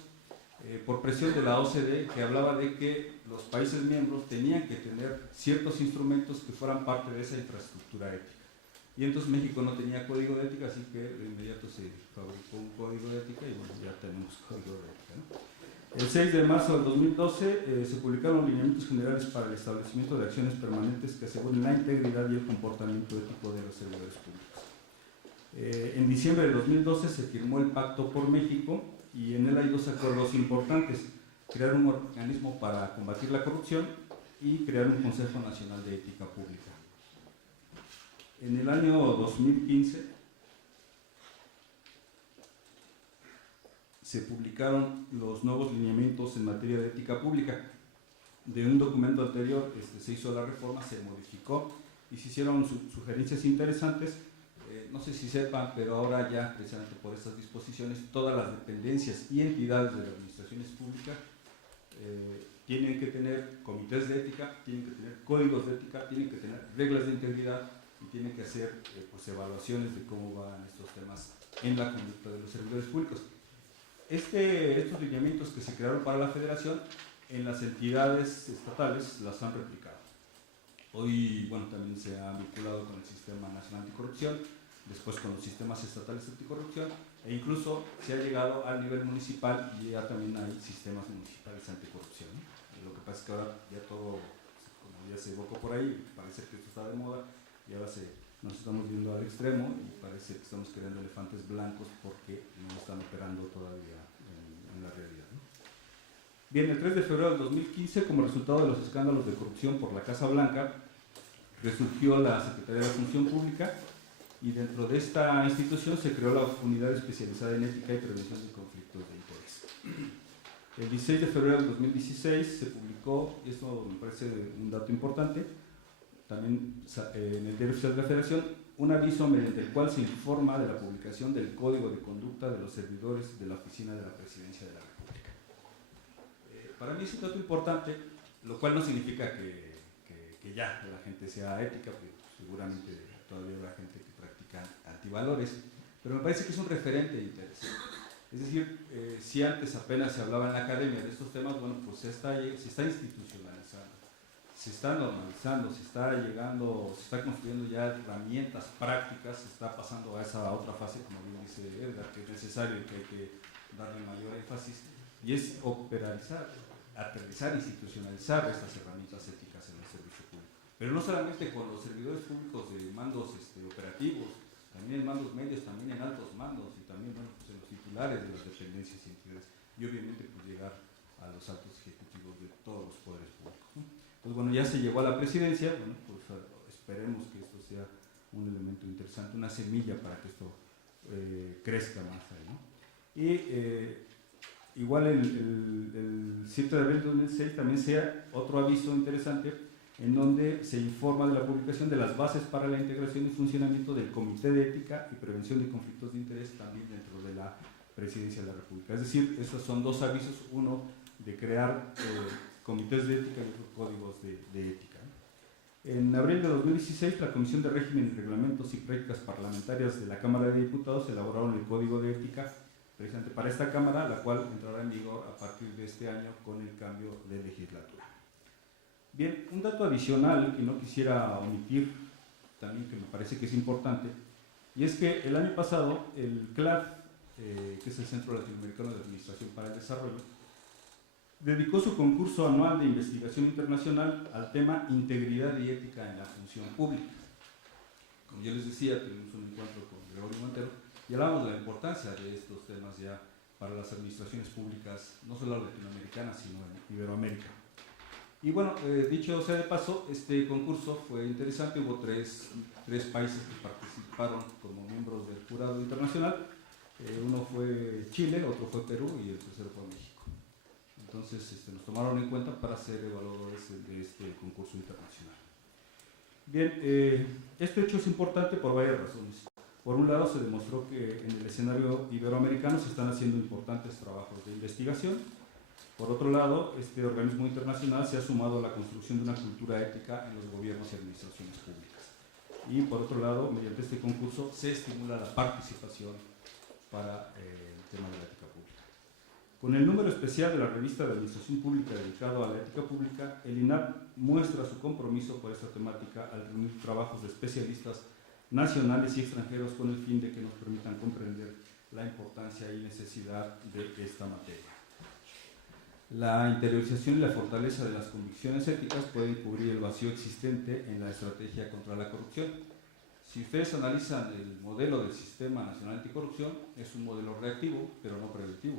por presión de la OCDE, que hablaba de que los países miembros tenían que tener ciertos instrumentos que fueran parte de esa infraestructura ética. Y entonces México no tenía código de ética, así que de inmediato se fabricó un código de ética, y bueno, ya tenemos código de ética, ¿no? El 6 de marzo del 2012 se publicaron lineamientos generales para el establecimiento de acciones permanentes que aseguren la integridad y el comportamiento ético de los servidores públicos. En diciembre de 2012 se firmó el Pacto por México, y en él hay 2 acuerdos importantes: crear un organismo para combatir la corrupción y crear un Consejo Nacional de Ética Pública. En el año 2015 se publicaron los nuevos lineamientos en materia de ética pública. De un documento anterior se hizo la reforma, se modificó y se hicieron sugerencias interesantes. No sé si sepan, pero ahora ya, precisamente por estas disposiciones, todas las dependencias y entidades de las administraciones públicas tienen que tener comités de ética, tienen que tener códigos de ética, tienen que tener reglas de integridad, y tienen que hacer pues, evaluaciones de cómo van estos temas en la conducta de los servidores públicos. Estos lineamientos que se crearon para la Federación, en las entidades estatales las han replicado. Hoy, bueno, también se ha vinculado con el Sistema Nacional Anticorrupción, después con los sistemas estatales anticorrupción, e incluso se ha llegado al nivel municipal, y ya también hay sistemas municipales anticorrupción, ¿no? Lo que pasa es que ahora ya todo, como ya se evocó por ahí, parece que esto está de moda, y ahora nos estamos yendo al extremo, y parece que estamos creando elefantes blancos porque no están operando todavía en la realidad, ¿no? Bien, el 3 de febrero del 2015, como resultado de los escándalos de corrupción por la Casa Blanca, resurgió la Secretaría de la Función Pública, y dentro de esta institución se creó la unidad especializada en ética y prevención de conflictos de interés. El 16 de febrero del 2016 se publicó, y esto me parece un dato importante, también en el Diario Oficial de la Federación, un aviso mediante el cual se informa de la publicación del Código de Conducta de los servidores de la Oficina de la Presidencia de la República. Para mí es un dato importante, lo cual no significa que ya la gente sea ética, porque seguramente todavía habrá gente que practica antivalores, pero me parece que es un referente de interés. Es decir, si antes apenas se hablaba en la academia de estos temas, bueno, pues se está institucionalizando, se está normalizando, se está construyendo ya herramientas prácticas, se está pasando a esa otra fase, como bien dice Edgar, que es necesario y que hay que darle mayor énfasis, y es operalizar, aterrizar, institucionalizar estas herramientas éticas en el servicio público. Pero no solamente con los servidores públicos de mandos operativos, también en mandos medios, también en altos mandos y también, bueno, pues en los titulares de las dependencias y entidades, y obviamente pues llegar a los altos ejecutivos de todos los poderes públicos, ¿no? Entonces, bueno, ya se llegó a la presidencia, bueno, pues esperemos que esto sea un elemento interesante, una semilla para que esto crezca más ahí, ¿no? Y igual el 7 de abril de 2006 también sea otro aviso interesante en donde se informa de la publicación de las bases para la integración y funcionamiento del Comité de Ética y Prevención de Conflictos de Interés también dentro de la Presidencia de la República. Es decir, estos son dos avisos, uno de crear comités de ética y otros códigos de ética. En abril de 2016, la Comisión de Régimen, Reglamentos y Prácticas Parlamentarias de la Cámara de Diputados elaboraron el Código de Ética precisamente para esta Cámara, la cual entrará en vigor a partir de este año con el cambio de legislatura. Bien, un dato adicional que no quisiera omitir, también que me parece que es importante, y es que el año pasado el CLAD, que es el Centro Latinoamericano de Administración para el Desarrollo, dedicó su concurso anual de investigación internacional al tema integridad y ética en la función pública. Como yo les decía, tuvimos un encuentro con Gregorio Montero y hablábamos de la importancia de estos temas ya para las administraciones públicas, no solo latinoamericanas, sino en Iberoamérica. Y bueno, dicho sea de paso, este concurso fue interesante, hubo tres países que participaron como miembros del jurado internacional, uno fue Chile, otro fue Perú y el tercero fue México. Entonces nos tomaron en cuenta para ser evaluadores de este concurso internacional. Bien, este hecho es importante por varias razones. Por un lado, se demostró que en el escenario iberoamericano se están haciendo importantes trabajos de investigación. Por otro lado, este organismo internacional se ha sumado a la construcción de una cultura ética en los gobiernos y administraciones públicas. Y por otro lado, mediante este concurso se estimula la participación para el tema de la ética pública. Con el número especial de la revista de Administración Pública dedicado a la ética pública, el INAP muestra su compromiso por esta temática al reunir trabajos de especialistas nacionales y extranjeros con el fin de que nos permitan comprender la importancia y necesidad de esta materia. La interiorización y la fortaleza de las convicciones éticas pueden cubrir el vacío existente en la estrategia contra la corrupción. Si ustedes analizan el modelo del Sistema Nacional Anticorrupción, es un modelo reactivo, pero no preventivo.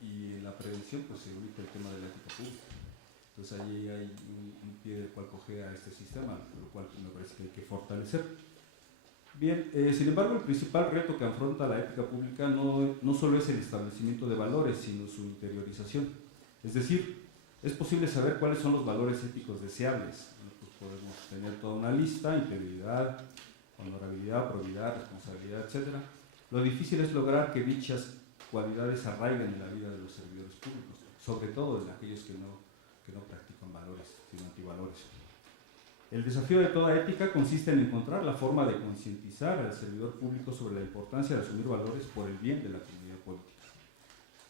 Y en la prevención pues se ubica el tema de la ética pública. Entonces allí hay un pie del cual coger a este sistema, lo cual me parece que hay que fortalecer. Bien, sin embargo, el principal reto que afronta la ética pública no solo es el establecimiento de valores, sino su interiorización. Es decir, es posible saber cuáles son los valores éticos deseables. Pues podemos tener toda una lista: integridad, honorabilidad, probidad, responsabilidad, etc. Lo difícil es lograr que dichas cualidades arraiguen en la vida de los servidores públicos, sobre todo en aquellos que no practican valores, sino antivalores. El desafío de toda ética consiste en encontrar la forma de concientizar al servidor público sobre la importancia de asumir valores por el bien de la comunidad política.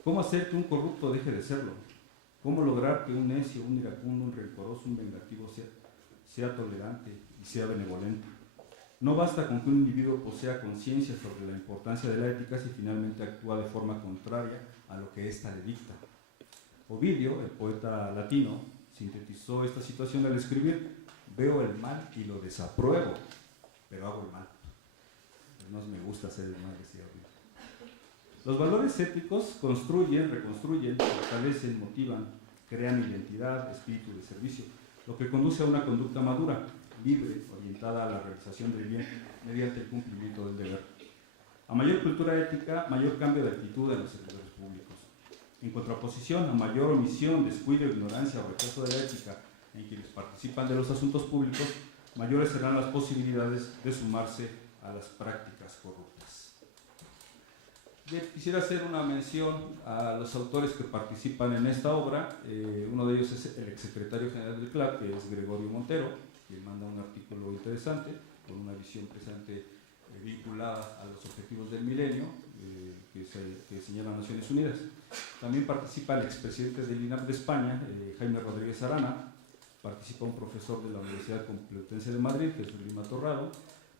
¿Cómo hacer que un corrupto deje de serlo? ¿Cómo lograr que un necio, un iracundo, un rencoroso, un vengativo sea tolerante y sea benevolente? No basta con que un individuo posea conciencia sobre la importancia de la ética si finalmente actúa de forma contraria a lo que ésta le dicta. Ovidio, el poeta latino, sintetizó esta situación al escribir: veo el mal y lo desapruebo, pero hago el mal. No me gusta hacer el mal, decía Ovidio. Los valores éticos construyen, reconstruyen, fortalecen, motivan, crean identidad, espíritu de servicio, lo que conduce a una conducta madura. libre, orientada a la realización del bien mediante el cumplimiento del deber. A mayor cultura ética, mayor cambio de actitud en los servidores públicos. En contraposición a mayor omisión, descuido, ignorancia o rechazo de la ética en quienes participan de los asuntos públicos, mayores serán las posibilidades de sumarse a las prácticas corruptas. Bien, quisiera hacer una mención a los autores que participan en esta obra. Uno de ellos es el exsecretario general del CLAC, que es Gregorio Montero, quien manda un artículo interesante con una visión presente vinculada a los objetivos del milenio que señala Naciones Unidas. También participa el expresidente del INAP de España, Jaime Rodríguez Arana. Participa un profesor de la Universidad Complutense de Madrid, Jesús Lima Torrado.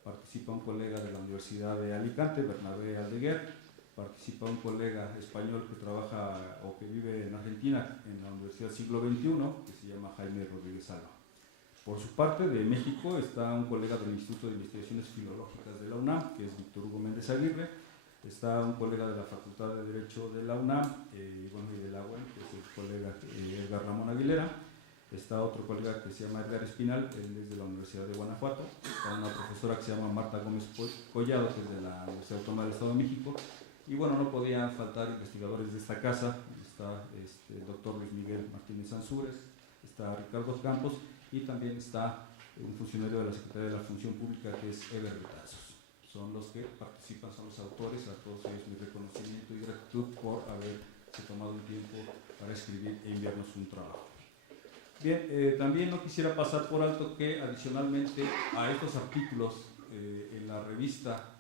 Participa un colega de la Universidad de Alicante, Bernabé Aldeguer. Participa un colega español que trabaja o que vive en Argentina en la Universidad Siglo XXI, que se llama Jaime Rodríguez Alba. Por su parte, de México está un colega del Instituto de Investigaciones Filológicas de la UNAM, que es Víctor Hugo Méndez Aguirre. Está un colega de la Facultad de Derecho de la UNAM, y de la UAM, que es el colega Edgar Ramón Aguilera. Está otro colega que se llama Edgar Espinal, él es de la Universidad de Guanajuato. Está una profesora que se llama Marta Gómez Collado, que es de la Universidad Autónoma del Estado de México. Y bueno, no podían faltar investigadores de esta casa. Está el doctor Luis Miguel Martínez Ansúrez, está Ricardo Campos, y también está un funcionario de la Secretaría de la Función Pública, que es Eber Retazos. Son los que participan, son los autores. A todos ellos mi reconocimiento y gratitud por haberse tomado un tiempo para escribir e enviarnos un trabajo. Bien, también no quisiera pasar por alto que adicionalmente a estos artículos en la revista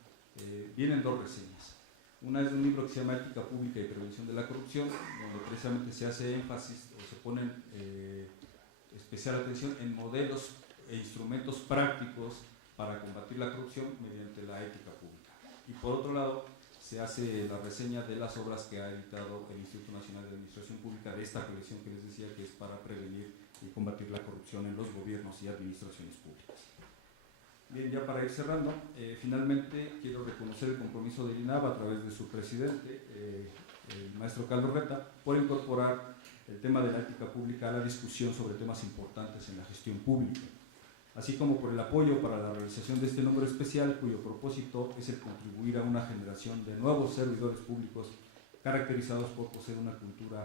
vienen dos reseñas. Una es de un libro que se llama Ética Pública y Prevención de la Corrupción, donde precisamente se hace énfasis o se ponen especial atención en modelos e instrumentos prácticos para combatir la corrupción mediante la ética pública. Y por otro lado, se hace la reseña de las obras que ha editado el Instituto Nacional de Administración Pública de esta colección que les decía, que es para prevenir y combatir la corrupción en los gobiernos y administraciones públicas. Bien, ya para ir cerrando, finalmente quiero reconocer el compromiso del INAB a través de su presidente, el maestro Carlos Reta, por incorporar el tema de la ética pública a la discusión sobre temas importantes en la gestión pública, así como por el apoyo para la realización de este número especial, cuyo propósito es el contribuir a una generación de nuevos servidores públicos caracterizados por poseer una cultura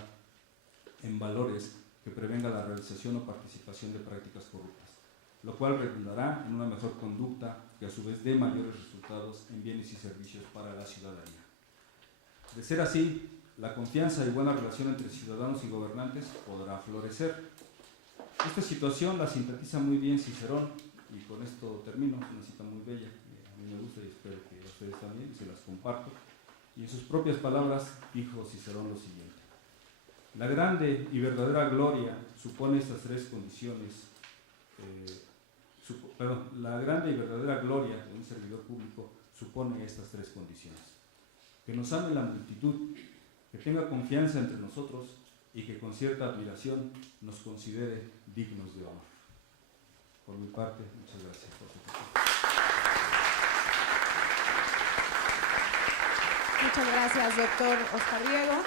en valores que prevenga la realización o participación de prácticas corruptas, lo cual redundará en una mejor conducta que a su vez dé mayores resultados en bienes y servicios para la ciudadanía. De ser así, la confianza y buena relación entre ciudadanos y gobernantes podrá florecer. Esta situación la sintetiza muy bien Cicerón, y con esto termino. Es una cita muy bella, a mí me gusta y espero que a ustedes también, se las comparto. Y en sus propias palabras dijo Cicerón lo siguiente: la grande y verdadera gloria supone estas tres condiciones. La grande y verdadera gloria de un servidor público supone estas tres condiciones: que nos ame la multitud, que tenga confianza entre nosotros y que con cierta admiración nos considere dignos de honor. Por mi parte, muchas gracias por su atención. Muchas gracias, doctor Oscar Diego.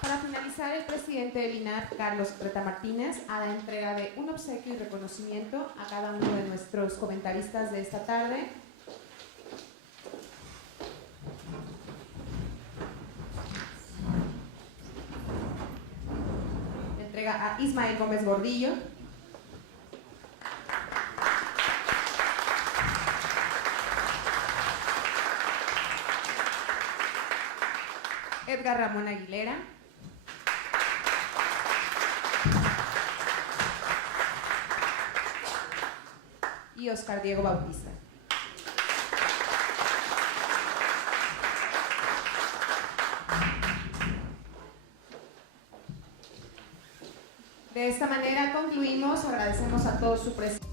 Para finalizar, el presidente del INAP, Carlos Reta Martínez, a la entrega de un obsequio y reconocimiento a cada uno de nuestros comentaristas de esta tarde. Le entrega a Ismael Gómez Gordillo. Edgar Ramón Aguilera. Y Oscar Diego Bautista. De esta manera concluimos. Agradecemos a todos su presencia.